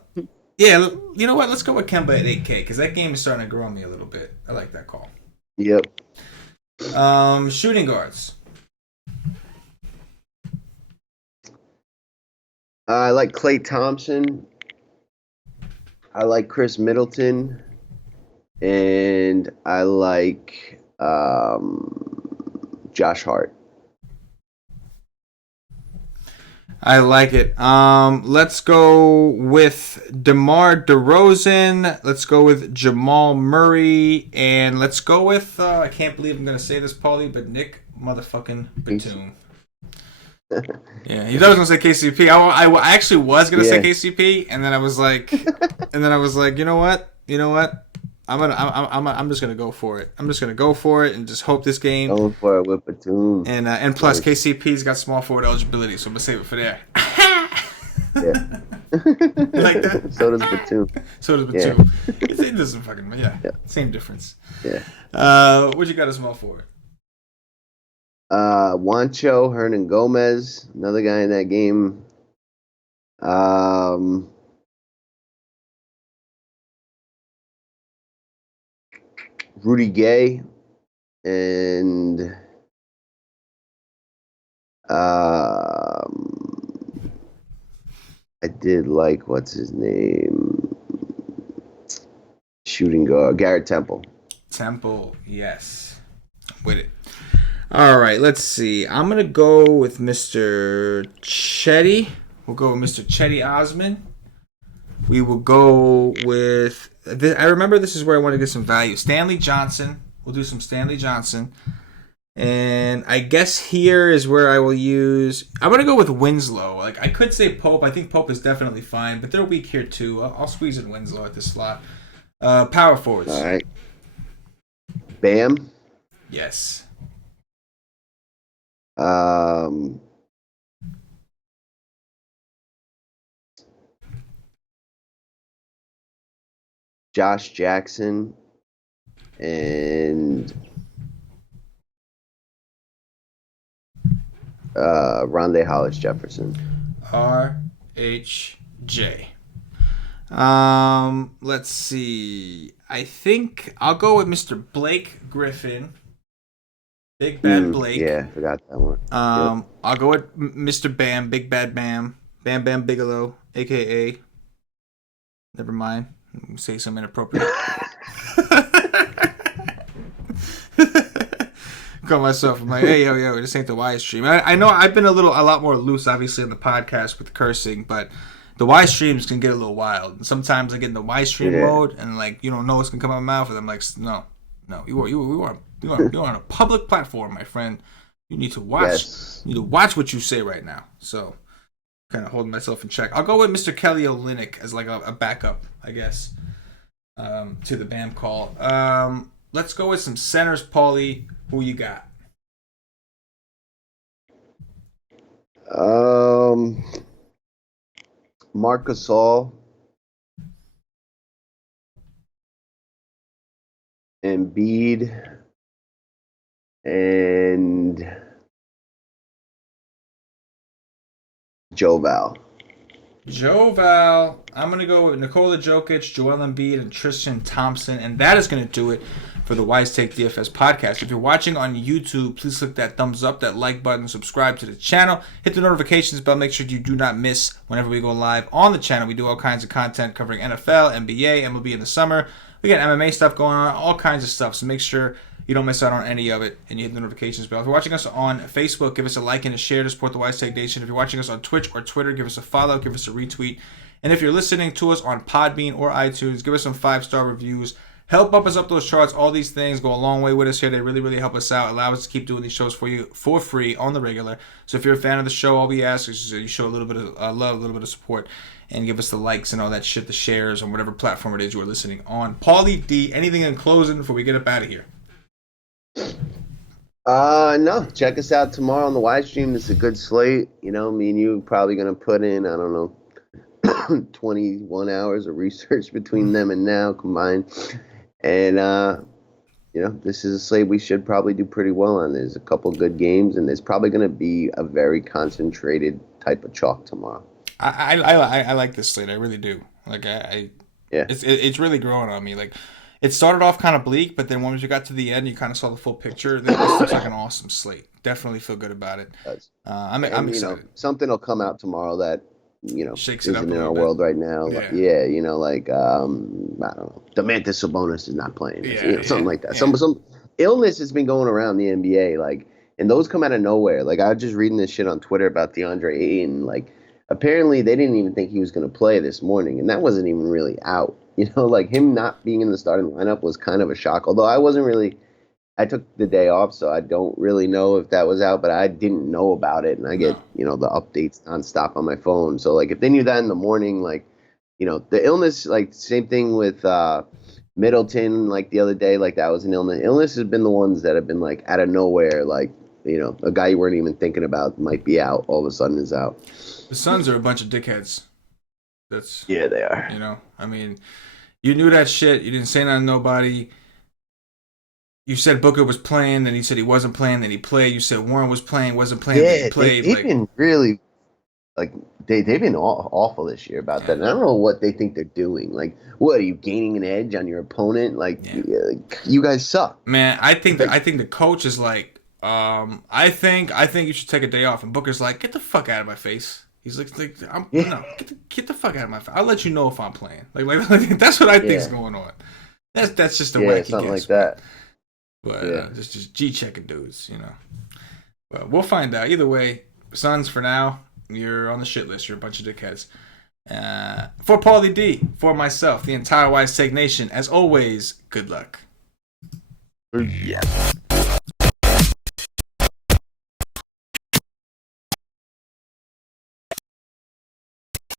you know what? Let's go with Kemba at 8K because that game is starting to grow on me a little bit. I like that call. Yep. Shooting guards. I like Klay Thompson. I like Chris Middleton. And I like Josh Hart. I like it. Let's go with DeMar DeRozan. Let's go with Jamal Murray. And let's go with, I can't believe I'm going to say this, Paulie, but Nick motherfucking Batum. Yeah, he was going to say KCP. I actually was going to say KCP, and then I was like, you know what? I'm just gonna go for it. I'm just gonna go for it and just hope this game. Going for it with Batum. And plus KCP's got small forward eligibility, so I'm gonna save it for there. Yeah. You like that? So does Batum. Yeah. It doesn't fucking same difference. Yeah. What you got a small forward? Juancho Hernan Gomez, another guy in that game. Rudy Gay, and I did like what's his name, shooting guard Garrett Temple. Temple, yes, with it. All right, let's see. I'm gonna go with Mr. Chetty. We'll go with Mr. Chetty Osman. We will go with. I remember this is where I want to get some value. Stanley Johnson. We'll do some Stanley Johnson. And I guess here is where I will use. I'm going to go with Winslow. Like I could say Pope. I think Pope is definitely fine, but they're weak here too. I'll squeeze in Winslow at this slot. Power forwards. All right. Bam. Yes. Josh Jackson and Rondé Hollis Jefferson. RHJ. Let's see. I think I'll go with Mr. Blake Griffin. Big Bad Blake. Yeah, I forgot that one. Yep. I'll go with Mr. Bam, Big Bad Bam. Bam Bam Bigelow, a.k.a. Never mind. Say some inappropriate. Call myself. I'm like, hey, yo, this ain't the Y stream. I know I've been a lot more loose, obviously, in the podcast with cursing, but the Y streams can get a little wild. And sometimes I get in the Y stream mode, and like you don't know what's gonna come out of my mouth, and I'm like, no, you are on a public platform, my friend. You need to watch. Yes. You need to watch what you say right now. So. Kind of holding myself in check. I'll go with Mr. Kelly Olynyk as like a backup, I guess, to the Bam call. Let's go with some centers, Paulie. Who you got? Marc Gasol, Embiid, and Joe Val. I'm going to go with Nikola Jokic, Joel Embiid, and Tristan Thompson. And that is going to do it for the Wise Take DFS podcast. If you're watching on YouTube, please click that thumbs up, that like button, subscribe to the channel. Hit the notifications bell. Make sure you do not miss whenever we go live on the channel. We do all kinds of content covering NFL, NBA, MLB in the summer. We got MMA stuff going on, all kinds of stuff. So make sure you don't miss out on any of it, and you hit the notifications bell. If you're watching us on Facebook, give us a like and a share to support the Wise Take Nation. If you're watching us on Twitch or Twitter, give us a follow, give us a retweet. And if you're listening to us on Podbean or iTunes, give us some 5-star reviews. Help bump us up those charts. All these things go a long way with us here. They really, really help us out, allow us to keep doing these shows for you for free on the regular. So if you're a fan of the show, all we ask is you show a little bit of love, a little bit of support, and give us the likes and all that shit, the shares on whatever platform it is you are listening on. Paulie D, anything in closing before we get up out of here? No. Check us out tomorrow on the Y stream. It's a good slate. You know, me and you probably gonna put in, I don't know, 21 hours of research between them and now combined. And this is a slate we should probably do pretty well on. There's a couple good games, and there's probably going to be a very concentrated type of chalk tomorrow. I like this slate. I really do. Like Yeah. it's really growing on me. Like it started off kind of bleak, but then once you got to the end, you kind of saw the full picture. This looks like an awesome slate. Definitely feel good about it. I'm excited. Something will come out tomorrow that Shakes it up isn't a in our little world bit. right now. Yeah. Like I don't know, Domantas Sabonis is not playing. Yeah, Something like that. yeah. Some illness has been going around the NBA, like, and those come out of nowhere. Like I was just reading this shit on Twitter about DeAndre Ayton. Like apparently they didn't even think he was going to play this morning, and that wasn't even really out. Like him not being in the starting lineup was kind of a shock. Although I took the day off, so I don't really know if that was out, but I didn't know about it, and I get, No. the updates nonstop on my phone. So, like, if they knew that in the morning, like, the illness, like, same thing with Middleton, like, the other day, like, that was an illness. Illness has been the ones that have been, like, out of nowhere, like, a guy you weren't even thinking about might be out, all of a sudden is out. The Suns are a bunch of dickheads. That's Yeah, they are. I mean, you knew that shit. You didn't say nothing to nobody. You said Booker was playing, then he said he wasn't playing, then he played. You said Warren was playing, wasn't playing, then he played. They've been really, like, they've been awful this year about that. And I don't know what they think they're doing. Like, what, are you gaining an edge on your opponent? Like, you guys suck. Man, I think the coach is like, I think you should take a day off. And Booker's like, get the fuck out of my face. He's like no, get the fuck out of my face. I'll let you know if I'm playing. Like that's what I think's going on. That's just a wacky something guess, like that. But just G checking dudes, But we'll find out. Either way, Suns for now, you're on the shit list. You're a bunch of dickheads. For Paulie D, for myself, the entire Wise Take Nation, as always, good luck. Yeah.